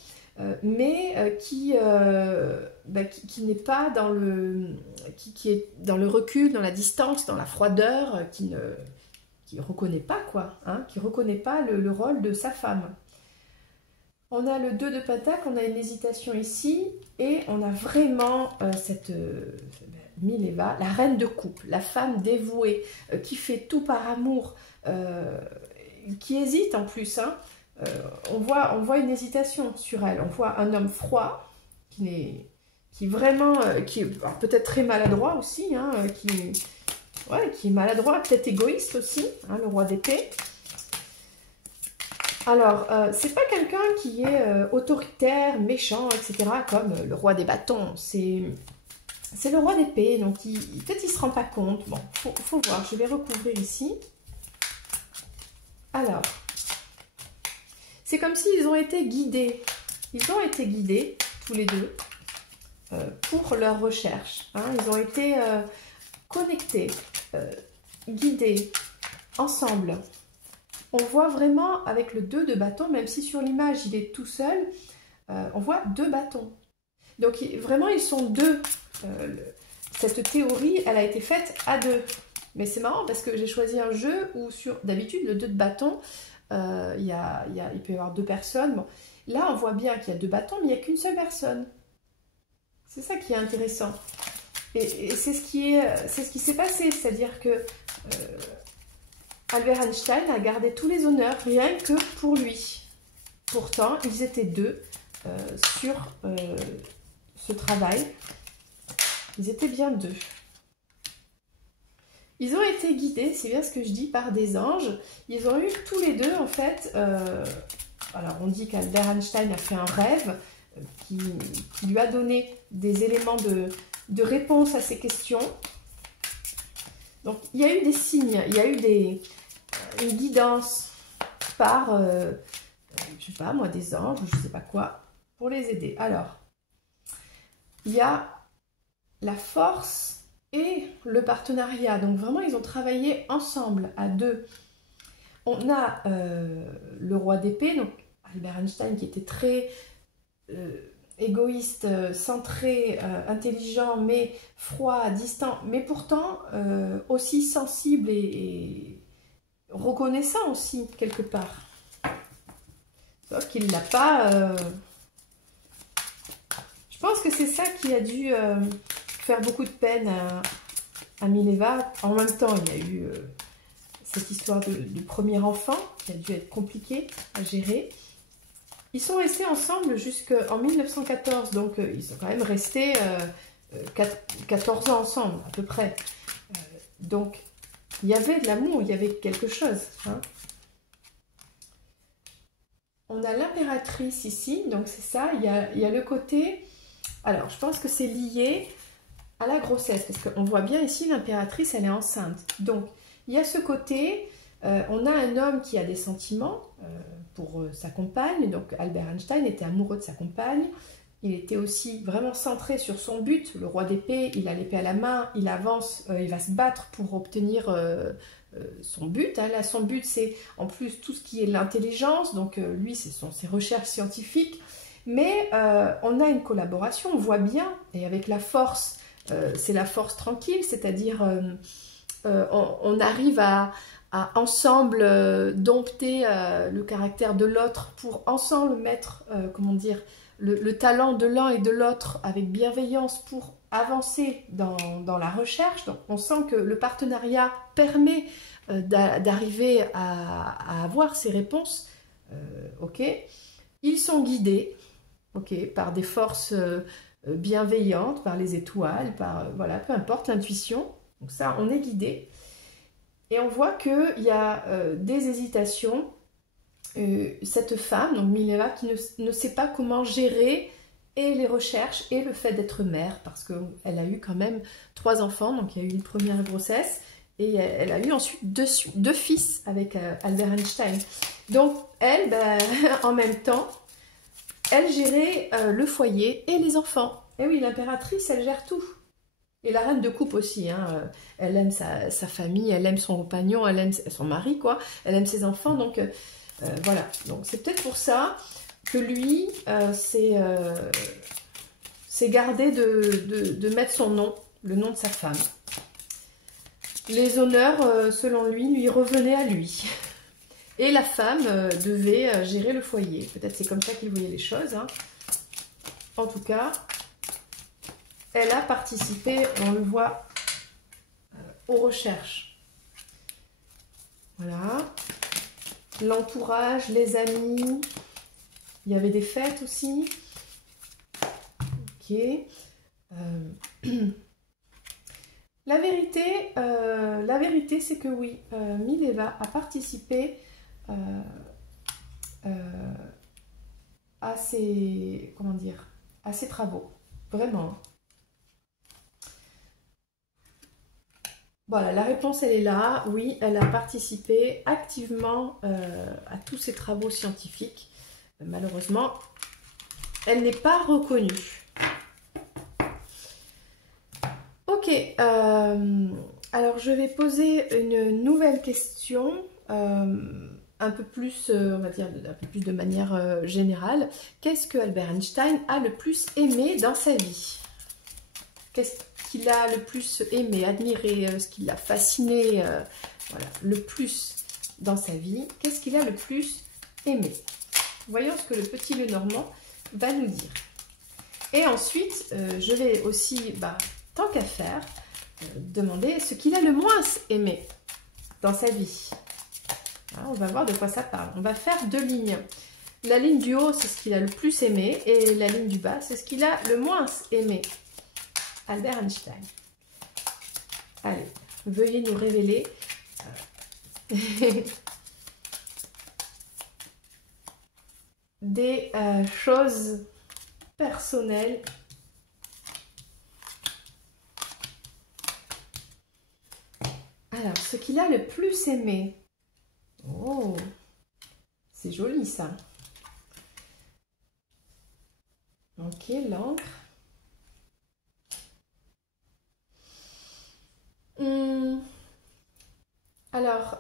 mais qui n'est pas dans le... qui est dans le recul, dans la distance, dans la froideur, qui reconnaît pas, quoi, hein, qui reconnaît pas le rôle de sa femme. On a le 2 de pentacle, on a une hésitation ici, et on a vraiment cette... Mileva, la reine de couple, la femme dévouée, qui fait tout par amour, qui hésite en plus. Hein. On voit une hésitation sur elle. On voit un homme froid, qui est peut-être très maladroit aussi, hein, qui est maladroit, peut-être égoïste aussi, hein, le roi d'épée. Alors, c'est pas quelqu'un qui est autoritaire, méchant, etc., comme le roi des bâtons. C'est le roi d'épée, donc peut-être il ne se rend pas compte. Bon, faut voir, je vais recouvrir ici. Alors, c'est comme s'ils ont été guidés. Ils ont été guidés, tous les deux, pour leur recherche. Hein. Ils ont été connectés, guidés, ensemble. On voit vraiment avec le 2 de bâton, même si sur l'image il est tout seul, on voit 2 bâtons. Donc vraiment ils sont deux. Cette théorie, elle a été faite à 2. Mais c'est marrant parce que j'ai choisi un jeu où d'habitude le 2 de bâton, il peut y avoir 2 personnes. Bon, là on voit bien qu'il y a 2 bâtons, mais il n'y a qu'une seule personne. C'est ça qui est intéressant. Et c'est ce qui s'est passé, c'est-à-dire que Albert Einstein a gardé tous les honneurs rien que pour lui. Pourtant, ils étaient 2 sur ce travail. Ils étaient bien 2. Ils ont été guidés, c'est bien ce que je dis, par des anges. Ils ont eu tous les 2, en fait... alors, on dit qu'Albert Einstein a fait un rêve qui lui a donné des éléments de réponse à ces questions. Donc, il y a eu des signes, il y a eu une guidance par, je sais pas moi, des anges, je sais pas quoi, pour les aider. Alors, il y a la force et le partenariat. Donc vraiment, ils ont travaillé ensemble, à 2. On a le roi d'épée, donc Albert Einstein, qui était très égoïste, centré, intelligent, mais froid, distant, mais pourtant aussi sensible et reconnaissant aussi, quelque part. Sauf qu'il ne l'a pas... Je pense que c'est ça qui a dû... faire beaucoup de peine à Mileva. En même temps, il y a eu cette histoire du premier enfant qui a dû être compliquée à gérer. Ils sont restés ensemble jusqu'en 1914, donc ils sont quand même restés 14 ans ensemble, à peu près. Donc, il y avait de l'amour, il y avait quelque chose. Hein. On a l'impératrice ici, donc c'est ça, il y a le côté... Alors, je pense que c'est lié à la grossesse, parce qu'on voit bien ici, l'impératrice, elle est enceinte. Donc, il y a ce côté, on a un homme qui a des sentiments pour sa compagne, donc Albert Einstein était amoureux de sa compagne, il était aussi vraiment centré sur son but, le roi d'épée, il a l'épée à la main, il avance, il va se battre pour obtenir son but. Hein. Là, son but, c'est en plus tout ce qui est l'intelligence, donc lui, ce sont ses recherches scientifiques, mais on a une collaboration, on voit bien, et avec la force, c'est la force tranquille, c'est-à-dire on arrive à à ensemble dompter le caractère de l'autre pour ensemble mettre, comment dire, le talent de l'un et de l'autre avec bienveillance pour avancer dans la recherche. Donc on sent que le partenariat permet d'arriver à avoir ces réponses. Ok. Ils sont guidés, ok, par des forces bienveillantes, par les étoiles, par voilà, peu importe l'intuition. Donc ça, on est guidé. Et on voit qu'il y a des hésitations. Cette femme, donc Mileva, qui ne sait pas comment gérer et les recherches et le fait d'être mère, parce qu'elle a eu quand même 3 enfants, donc il y a eu une première grossesse, et elle a eu ensuite deux fils avec Albert Einstein. Donc elle, ben, en même temps, elle gérait le foyer et les enfants. Et oui, l'impératrice, elle gère tout. Et la reine de coupe aussi, hein. Elle aime sa famille, elle aime son compagnon, elle aime son mari, quoi. Elle aime ses enfants, donc voilà. Donc c'est peut-être pour ça que lui, c'est gardé de mettre son nom, le nom de sa femme. Les honneurs, selon lui revenaient à lui. Et la femme devait gérer le foyer. Peut-être c'est comme ça qu'il voyait les choses, hein. En tout cas, elle a participé, on le voit, aux recherches. Voilà. L'entourage, les amis. Il y avait des fêtes aussi. Ok. La vérité, c'est que oui, Mileva a participé à ses, comment dire, à ses travaux. Vraiment. Voilà, la réponse, elle est là. Oui, elle a participé activement à tous ces travaux scientifiques. Malheureusement, elle n'est pas reconnue. Ok, alors je vais poser une nouvelle question, un peu plus, on va dire, un peu plus de manière générale. Qu'est-ce que Albert Einstein a le plus aimé dans sa vie? Qu'est-ce qu'il a le plus aimé, admiré, ce qui l'a fasciné, voilà, le plus dans sa vie? Qu'est-ce qu'il a le plus aimé? Voyons ce que le petit Lenormand va nous dire. Et ensuite, je vais aussi, tant qu'à faire, demander ce qu'il a le moins aimé dans sa vie. Hein, on va voir de quoi ça parle. On va faire 2 lignes. La ligne du haut, c'est ce qu'il a le plus aimé, et la ligne du bas, c'est ce qu'il a le moins aimé. Albert Einstein. Allez, veuillez nous révéler des choses personnelles. Alors, ce qu'il a le plus aimé. Oh, c'est joli ça. Ok, l'encre. Alors,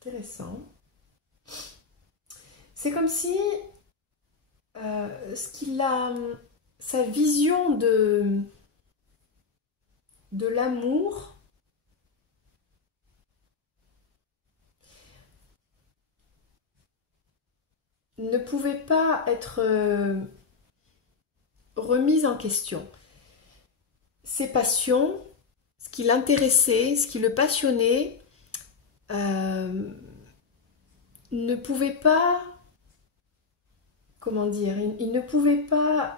intéressant. C'est comme si ce qu'il a, sa vision de l'amour ne pouvait pas être remise en question. Ses passions, ce qui l'intéressait, ce qui le passionnait, ne pouvait pas, comment dire, il ne pouvait pas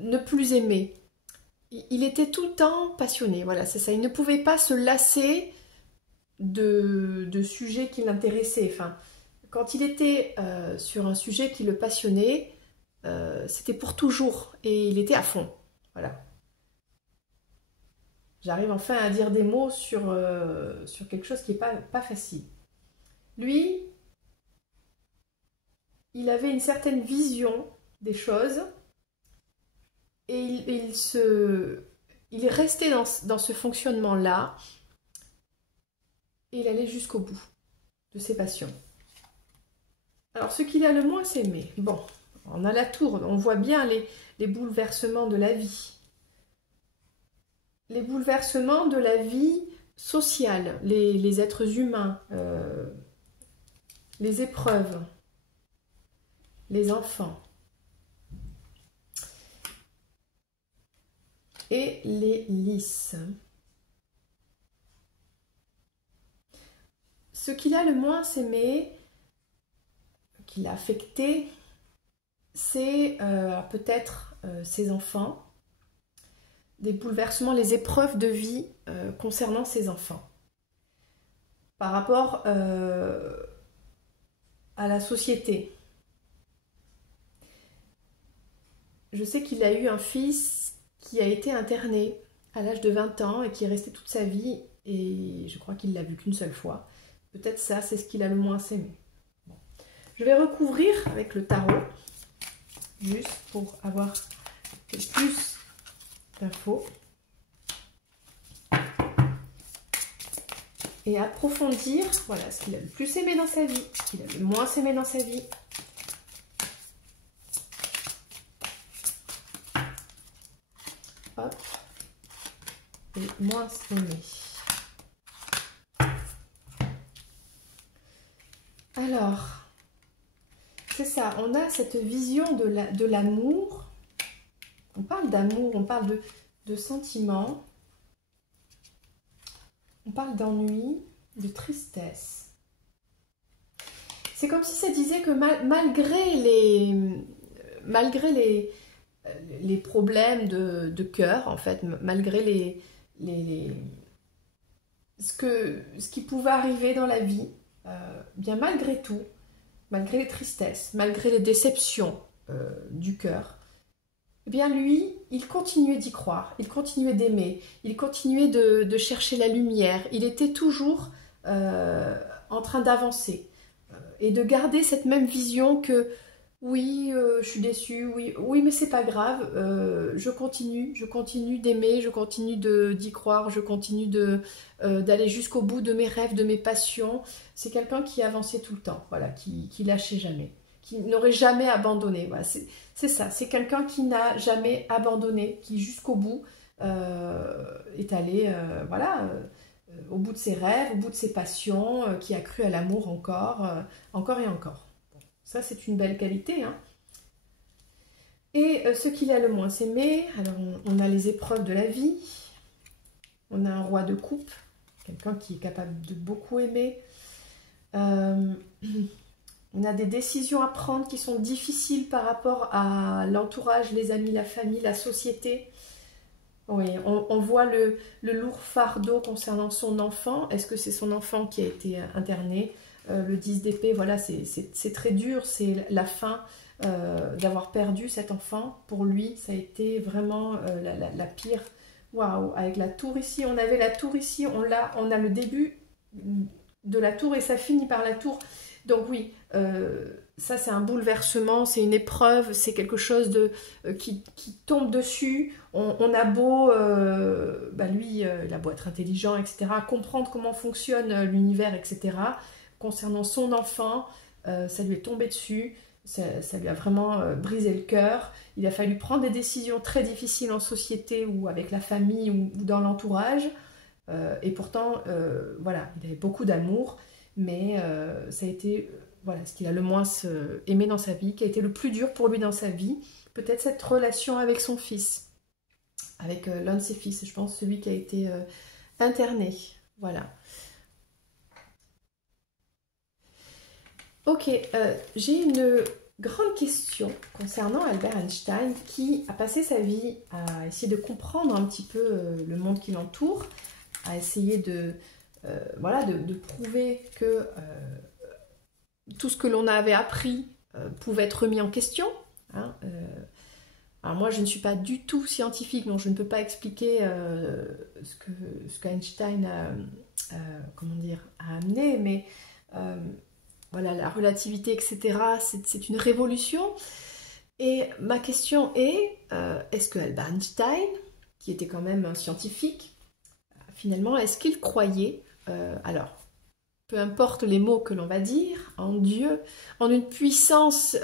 ne plus aimer. Il était tout le temps passionné, voilà, c'est ça. Il ne pouvait pas se lasser de sujets qui l'intéressaient. Enfin, quand il était sur un sujet qui le passionnait, c'était pour toujours et il était à fond. Voilà. J'arrive enfin à dire des mots sur quelque chose qui n'est pas facile. Lui, il avait une certaine vision des choses et il est resté dans ce fonctionnement-là et il allait jusqu'au bout de ses passions. Alors, ce qu'il a le moins aimé, bon, on a la tour, on voit bien les bouleversements de la vie. les bouleversements de la vie sociale, les êtres humains, les épreuves, les enfants et les lys. Ce qu'il a le moins aimé, qui l'a affecté, c'est peut-être ses enfants, des bouleversements, les épreuves de vie concernant ses enfants. Par rapport à la société. Je sais qu'il a eu un fils qui a été interné à l'âge de 20 ans et qui est resté toute sa vie, et je crois qu'il l'a vu qu'une seule fois. Peut-être ça, c'est ce qu'il a le moins aimé. Bon. Je vais recouvrir avec le tarot, juste pour avoir plus d'infos. Et approfondir, voilà, ce qu'il a le plus aimé dans sa vie, ce qu'il a le moins aimé dans sa vie. Hop. Et moins aimé. Alors, c'est ça, on a cette vision de l'amour. On parle d'amour, on parle de sentiments. On parle d'ennui, de tristesse. C'est comme si ça disait que malgré les problèmes de cœur, en fait, malgré ce qui pouvait arriver dans la vie, bien malgré tout, malgré les tristesses, malgré les déceptions du cœur, eh bien lui, il continuait d'y croire, il continuait d'aimer, il continuait de chercher la lumière, il était toujours en train d'avancer et de garder cette même vision que oui, je suis déçue, oui, mais c'est pas grave, je continue d'aimer, je continue d'y croire, je continue d'aller jusqu'au bout de mes rêves, de mes passions. C'est quelqu'un qui avançait tout le temps, voilà, qui lâchait jamais, qui n'aurait jamais abandonné. Voilà, c'est ça, c'est quelqu'un qui n'a jamais abandonné, qui jusqu'au bout est allé, voilà, au bout de ses rêves, au bout de ses passions, qui a cru à l'amour encore et encore. Ça, c'est une belle qualité. Hein. Et ce qu'il a le moins aimé, alors on a les épreuves de la vie, on a un roi de coupe, quelqu'un qui est capable de beaucoup aimer. On a des décisions à prendre qui sont difficiles par rapport à l'entourage, les amis, la famille, la société. Oui, on voit le lourd fardeau concernant son enfant. Est-ce que c'est son enfant qui a été interné ? Le 10 d'épée, voilà, c'est très dur, c'est la fin d'avoir perdu cet enfant. Pour lui, ça a été vraiment la pire. Waouh, avec la tour ici, on avait la tour ici, on a le début de la tour et ça finit par la tour. Donc oui, ça c'est un bouleversement, c'est une épreuve, c'est quelque chose qui tombe dessus. On a beau, lui, il a beau être intelligent, etc., comprendre comment fonctionne l'univers, etc., concernant son enfant, ça lui est tombé dessus, ça lui a vraiment brisé le cœur. Il a fallu prendre des décisions très difficiles en société ou avec la famille ou dans l'entourage. Et pourtant, voilà, il avait beaucoup d'amour, mais ça a été voilà, ce qu'il a le moins aimé dans sa vie, qui a été le plus dur pour lui dans sa vie. Peut-être cette relation avec son fils, avec l'un de ses fils, je pense celui qui a été interné. Voilà. Ok, j'ai une grande question concernant Albert Einstein qui a passé sa vie à essayer de comprendre un petit peu le monde qui l'entoure, à essayer voilà, de prouver que tout ce que l'on avait appris pouvait être remis en question. Hein, alors moi, je ne suis pas du tout scientifique, donc je ne peux pas expliquer ce qu'Einstein comment dire, a amené, mais voilà, la relativité, etc., c'est une révolution. Et ma question est, est-ce que Albert Einstein, qui était quand même un scientifique, finalement, est-ce qu'il croyait, alors, peu importe les mots que l'on va dire, en Dieu, en une puissance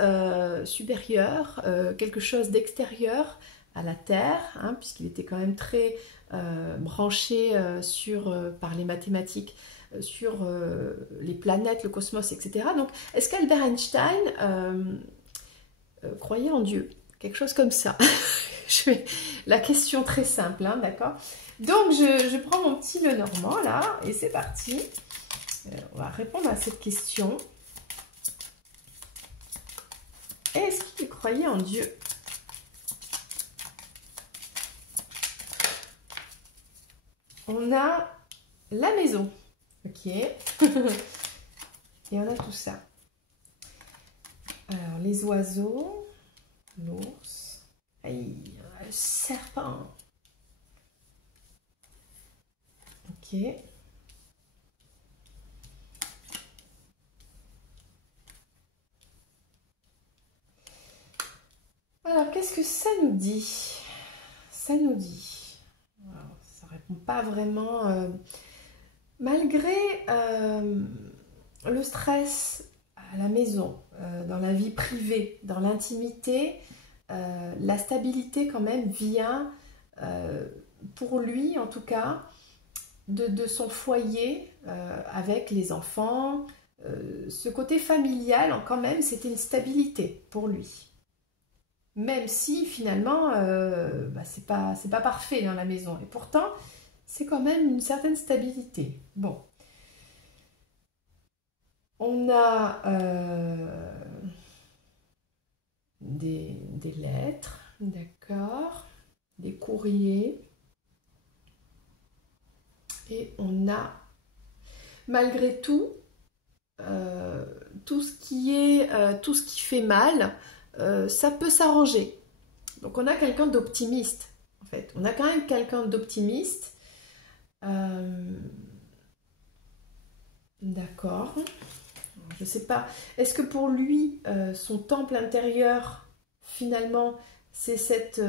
supérieure, quelque chose d'extérieur à la Terre, hein, puisqu'il était quand même très branché par les mathématiques sur les planètes, le cosmos, etc. Donc, est-ce qu'Albert Einstein croyait en Dieu? Quelque chose comme ça. Je fais la question très simple, hein, d'accord? Donc, je prends mon petit Lenormand, là, et c'est parti. On va répondre à cette question. Est-ce qu'il croyait en Dieu? On a la maison, ok. Et on a tout ça. Alors, les oiseaux, l'ours, aïe, le serpent. Ok. Alors, qu'est-ce que ça nous dit? Ça nous dit... Alors, ça ne répond pas vraiment... malgré le stress à la maison, dans la vie privée, dans l'intimité, la stabilité quand même vient, pour lui en tout cas, de son foyer avec les enfants. Ce côté familial, quand même, c'était une stabilité pour lui. Même si finalement, c'est pas parfait dans la maison. Et pourtant, c'est quand même une certaine stabilité. Bon. On a des lettres, d'accord, des courriers. Et on a, malgré tout, tout ce qui fait mal, ça peut s'arranger. Donc on a quelqu'un d'optimiste, en fait. On a quand même quelqu'un d'optimiste. D'accord. Je ne sais pas. Est-ce que pour lui, son temple intérieur, finalement, c'est cette...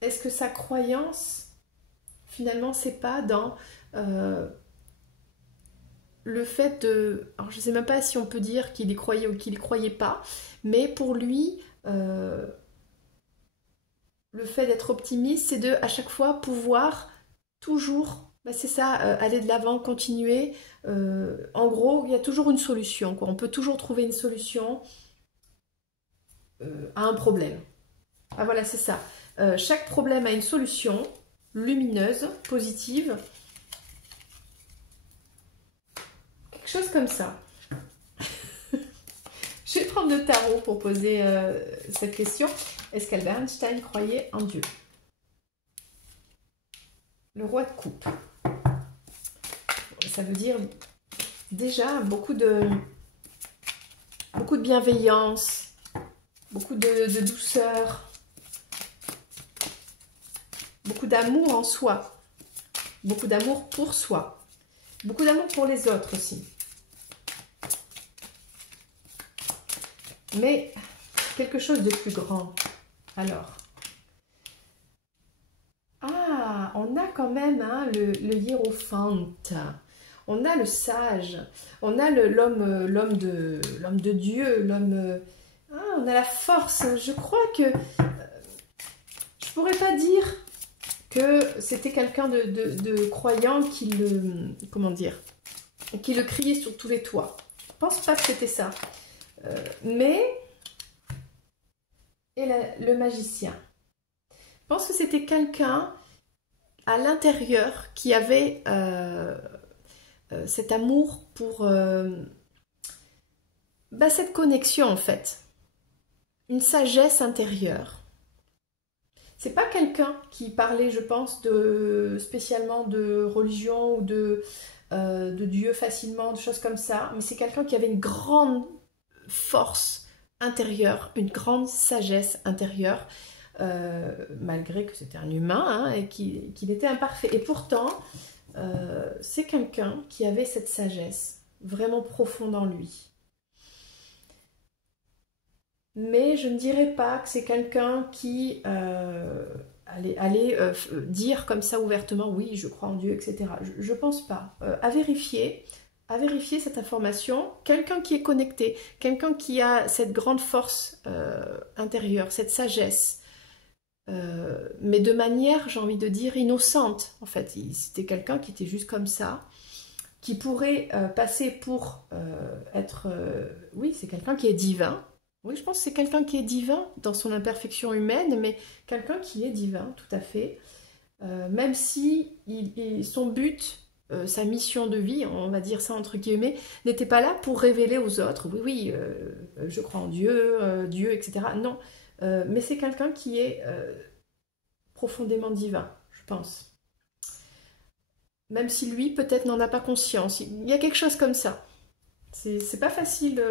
est-ce que sa croyance, finalement, c'est pas dans le fait de... Alors, je ne sais même pas si on peut dire qu'il y croyait ou qu'il n'y croyait pas, mais pour lui, le fait d'être optimiste, c'est de, à chaque fois, pouvoir toujours... c'est ça, aller de l'avant, continuer. En gros, il y a toujours une solution, quoi. On peut toujours trouver une solution à un problème. Ah voilà, c'est ça. Chaque problème a une solution lumineuse, positive. Quelque chose comme ça. Je vais prendre le tarot pour poser cette question. Est-ce qu'Albert Einstein croyait en Dieu? Le roi de coupe. Ça veut dire déjà beaucoup de bienveillance, beaucoup de douceur, beaucoup d'amour en soi, beaucoup d'amour pour soi, beaucoup d'amour pour les autres aussi. Mais quelque chose de plus grand. Alors, on a quand même hein, le hiérophante. On a le sage, on a l'homme de Dieu, l'homme... on a la force. Je crois que... je pourrais pas dire que c'était quelqu'un de croyant qui le... Comment dire? Qui le criait sur tous les toits. Je pense pas que c'était ça. Mais... Et le magicien. Je pense que c'était quelqu'un à l'intérieur qui avait... cet amour pour cette connexion en fait, une sagesse intérieure. C'est pas quelqu'un qui parlait, je pense, spécialement de religion ou de Dieu facilement, de choses comme ça, mais c'est quelqu'un qui avait une grande force intérieure, une grande sagesse intérieure, malgré que c'était un humain hein, et qu'il était imparfait. Et pourtant, c'est quelqu'un qui avait cette sagesse vraiment profonde en lui. Mais je ne dirais pas que c'est quelqu'un qui allait dire comme ça ouvertement, oui, je crois en Dieu, etc. Je ne pense pas. À vérifier cette information. Quelqu'un qui est connecté, quelqu'un qui a cette grande force intérieure, cette sagesse, mais de manière, j'ai envie de dire, innocente. En fait, c'était quelqu'un qui était juste comme ça, qui pourrait passer pour être... oui, c'est quelqu'un qui est divin. Oui, je pense que c'est quelqu'un qui est divin dans son imperfection humaine, mais quelqu'un qui est divin, tout à fait. Même si son but, sa mission de vie, on va dire ça entre guillemets, n'était pas là pour révéler aux autres, oui, oui, je crois en Dieu, Dieu, etc. Non, mais c'est quelqu'un qui est profondément divin, je pense. Même si lui, peut-être, n'en a pas conscience. Il y a quelque chose comme ça. C'est pas facile,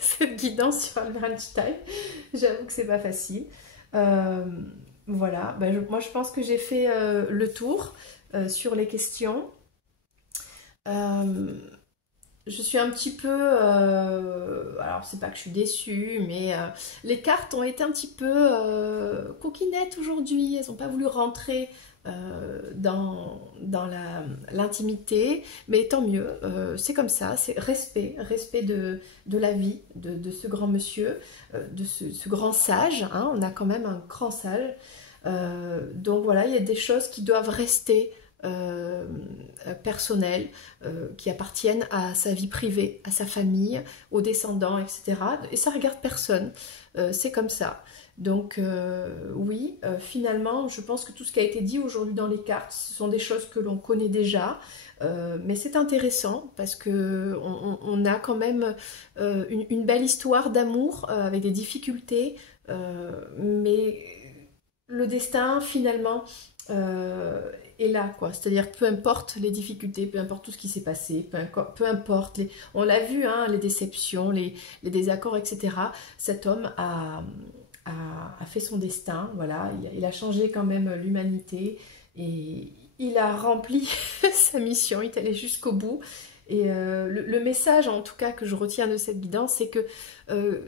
cette guidance sur Albert Einstein. J'avoue que c'est pas facile. Euh, voilà, ben, moi je pense que j'ai fait le tour sur les questions. Euh, je suis un petit peu... alors c'est pas que je suis déçue, mais les cartes ont été un petit peu coquinettes aujourd'hui. Elles n'ont pas voulu rentrer dans l'intimité, mais tant mieux, c'est comme ça, c'est respect de la vie, de ce grand monsieur, de ce grand sage, hein, on a quand même un grand sage, donc voilà, il y a des choses qui doivent rester personnelles, qui appartiennent à sa vie privée, à sa famille, aux descendants, etc. Et ça regarde personne, c'est comme ça. Donc oui, finalement, je pense que tout ce qui a été dit aujourd'hui dans les cartes, ce sont des choses que l'on connaît déjà, mais c'est intéressant parce que on a quand même une belle histoire d'amour avec des difficultés, mais le destin finalement est là, quoi. C'est-à-dire peu importe les difficultés, peu importe tout ce qui s'est passé, peu importe, on l'a vu, hein, les déceptions, les désaccords, etc. Cet homme a fait son destin, voilà, il a changé quand même l'humanité et il a rempli sa mission, il est allé jusqu'au bout. Et le message en tout cas que je retiens de cette guidance, c'est que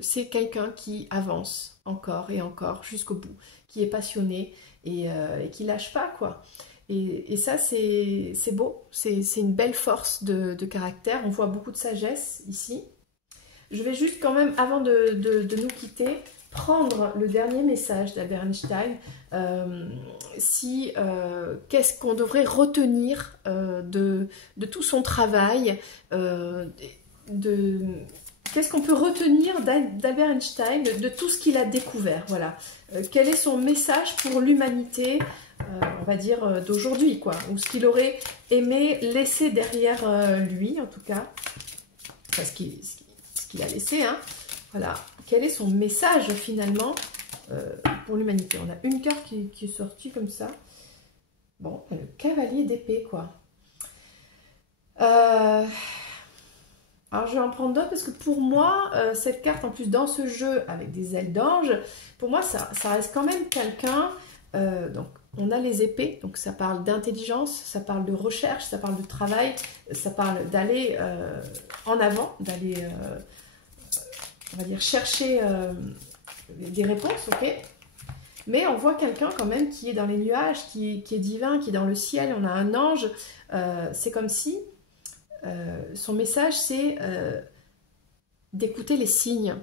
c'est quelqu'un qui avance encore et encore jusqu'au bout, qui est passionné et qui lâche pas, quoi. Et ça, c'est beau, c'est une belle force de caractère, on voit beaucoup de sagesse ici. Je vais juste quand même, avant de nous quitter, prendre le dernier message d'Albert Einstein. Qu'est-ce qu'on devrait retenir de tout son travail, qu'est-ce qu'on peut retenir d'Albert Einstein, de tout ce qu'il a découvert, voilà. Quel est son message pour l'humanité, on va dire, d'aujourd'hui, quoi, ou ce qu'il aurait aimé laisser derrière lui, en tout cas, parce ce qu'il a laissé, hein, voilà. Quel est son message, finalement, pour l'humanité? On a une carte qui est sortie comme ça. Bon, le cavalier d'épée, quoi. Alors, je vais en prendre d'autres parce que pour moi, cette carte, en plus, dans ce jeu, avec des ailes d'ange, pour moi, ça reste quand même quelqu'un... donc, on a les épées, donc ça parle d'intelligence, ça parle de recherche, ça parle de travail, ça parle d'aller en avant, d'aller, on va dire, chercher des réponses, ok? Mais on voit quelqu'un quand même qui est dans les nuages, qui est divin, qui est dans le ciel, on a un ange, c'est comme si son message c'est d'écouter les signes,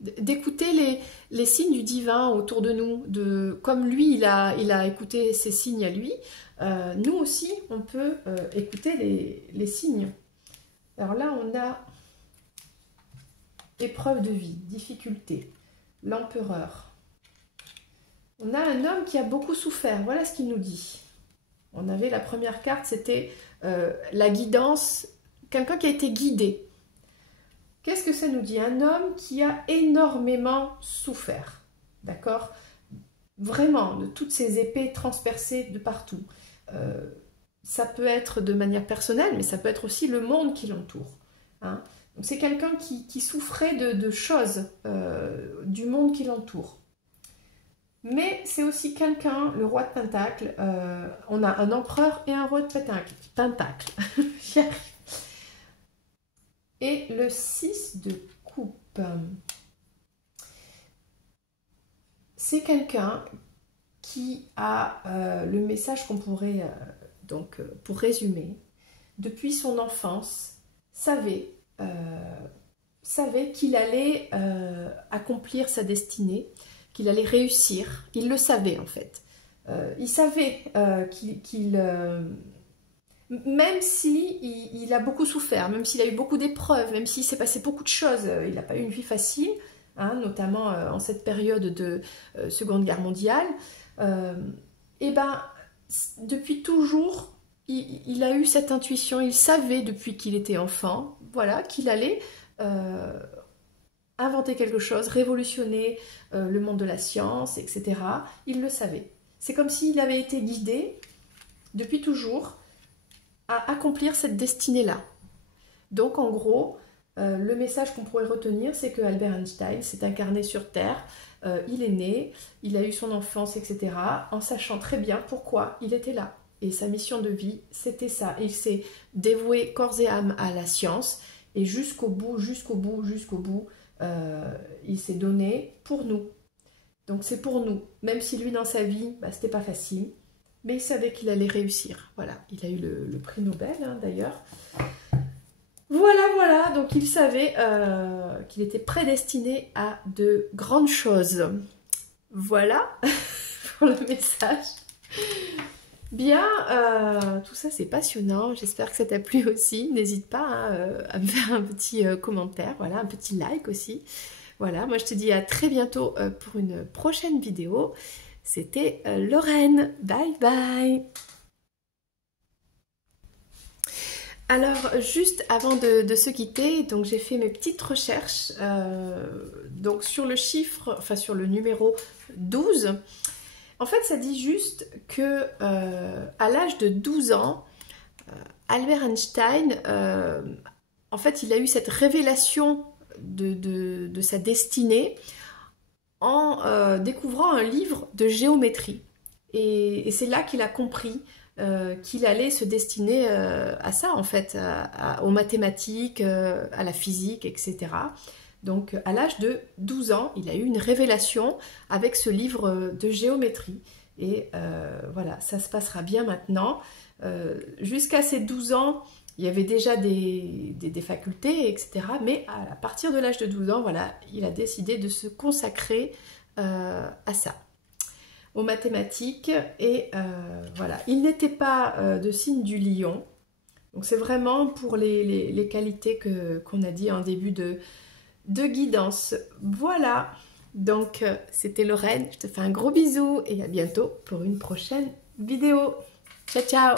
d'écouter les signes du divin autour de nous, comme lui il a écouté ces signes à lui, nous aussi on peut écouter les signes. Alors là on a épreuve de vie, difficulté, l'empereur. On a un homme qui a beaucoup souffert, voilà ce qu'il nous dit. On avait la première carte, c'était la guidance, quelqu'un qui a été guidé. Qu'est-ce que ça nous dit? Un homme qui a énormément souffert, d'accord? Vraiment, de toutes ces épées transpercées de partout. Ça peut être de manière personnelle, mais ça peut être aussi le monde qui l'entoure. Hein? C'est quelqu'un qui souffrait de choses du monde qui l'entoure. Mais c'est aussi quelqu'un, le roi de Pentacle, on a un empereur et un roi de Pentacle. Et le 6 de coupe. C'est quelqu'un qui a le message qu'on pourrait, pour résumer, depuis son enfance, savait qu'il allait accomplir sa destinée, qu'il allait réussir. Il le savait en fait. Il savait même si il a beaucoup souffert, même s'il a eu beaucoup d'épreuves, même s'il s'est passé beaucoup de choses, il n'a pas eu une vie facile, hein, notamment en cette période de Seconde Guerre mondiale. Et ben, depuis toujours, il a eu cette intuition, il savait depuis qu'il était enfant, voilà, qu'il allait inventer quelque chose, révolutionner le monde de la science, etc. Il le savait. C'est comme s'il avait été guidé depuis toujours à accomplir cette destinée-là. Donc en gros, le message qu'on pourrait retenir, c'est que Albert Einstein s'est incarné sur Terre, il est né, il a eu son enfance, etc., en sachant très bien pourquoi il était là. Et sa mission de vie, c'était ça. Il s'est dévoué corps et âme à la science, et jusqu'au bout, il s'est donné pour nous. Donc c'est pour nous, même si lui dans sa vie, c'était pas facile, mais il savait qu'il allait réussir. Voilà, il a eu le prix Nobel hein, d'ailleurs. Voilà, donc il savait qu'il était prédestiné à de grandes choses. Voilà pour le message. Bien, tout ça c'est passionnant, j'espère que ça t'a plu aussi. N'hésite pas hein, à me faire un petit commentaire, voilà, un petit like aussi. Voilà, moi je te dis à très bientôt pour une prochaine vidéo. C'était Lorraine, bye bye. Alors, juste avant de se quitter, donc j'ai fait mes petites recherches donc sur le chiffre, enfin sur le numéro 12. En fait, ça dit juste que à l'âge de 12 ans, Albert Einstein, en fait, il a eu cette révélation de sa destinée en découvrant un livre de géométrie. Et c'est là qu'il a compris qu'il allait se destiner à ça, en fait, aux mathématiques, à la physique, etc. Donc, à l'âge de 12 ans, il a eu une révélation avec ce livre de géométrie. Et voilà, ça se passera bien maintenant. Jusqu'à ses 12 ans, il y avait déjà des facultés, etc. Mais à partir de l'âge de 12 ans, voilà, il a décidé de se consacrer à ça, aux mathématiques. Et voilà, il n'était pas de signe du lion. Donc c'est vraiment pour les qualités qu'on a dit en début de guidance. Voilà, donc c'était Lorraine. Je te fais un gros bisou et à bientôt pour une prochaine vidéo. Ciao, ciao!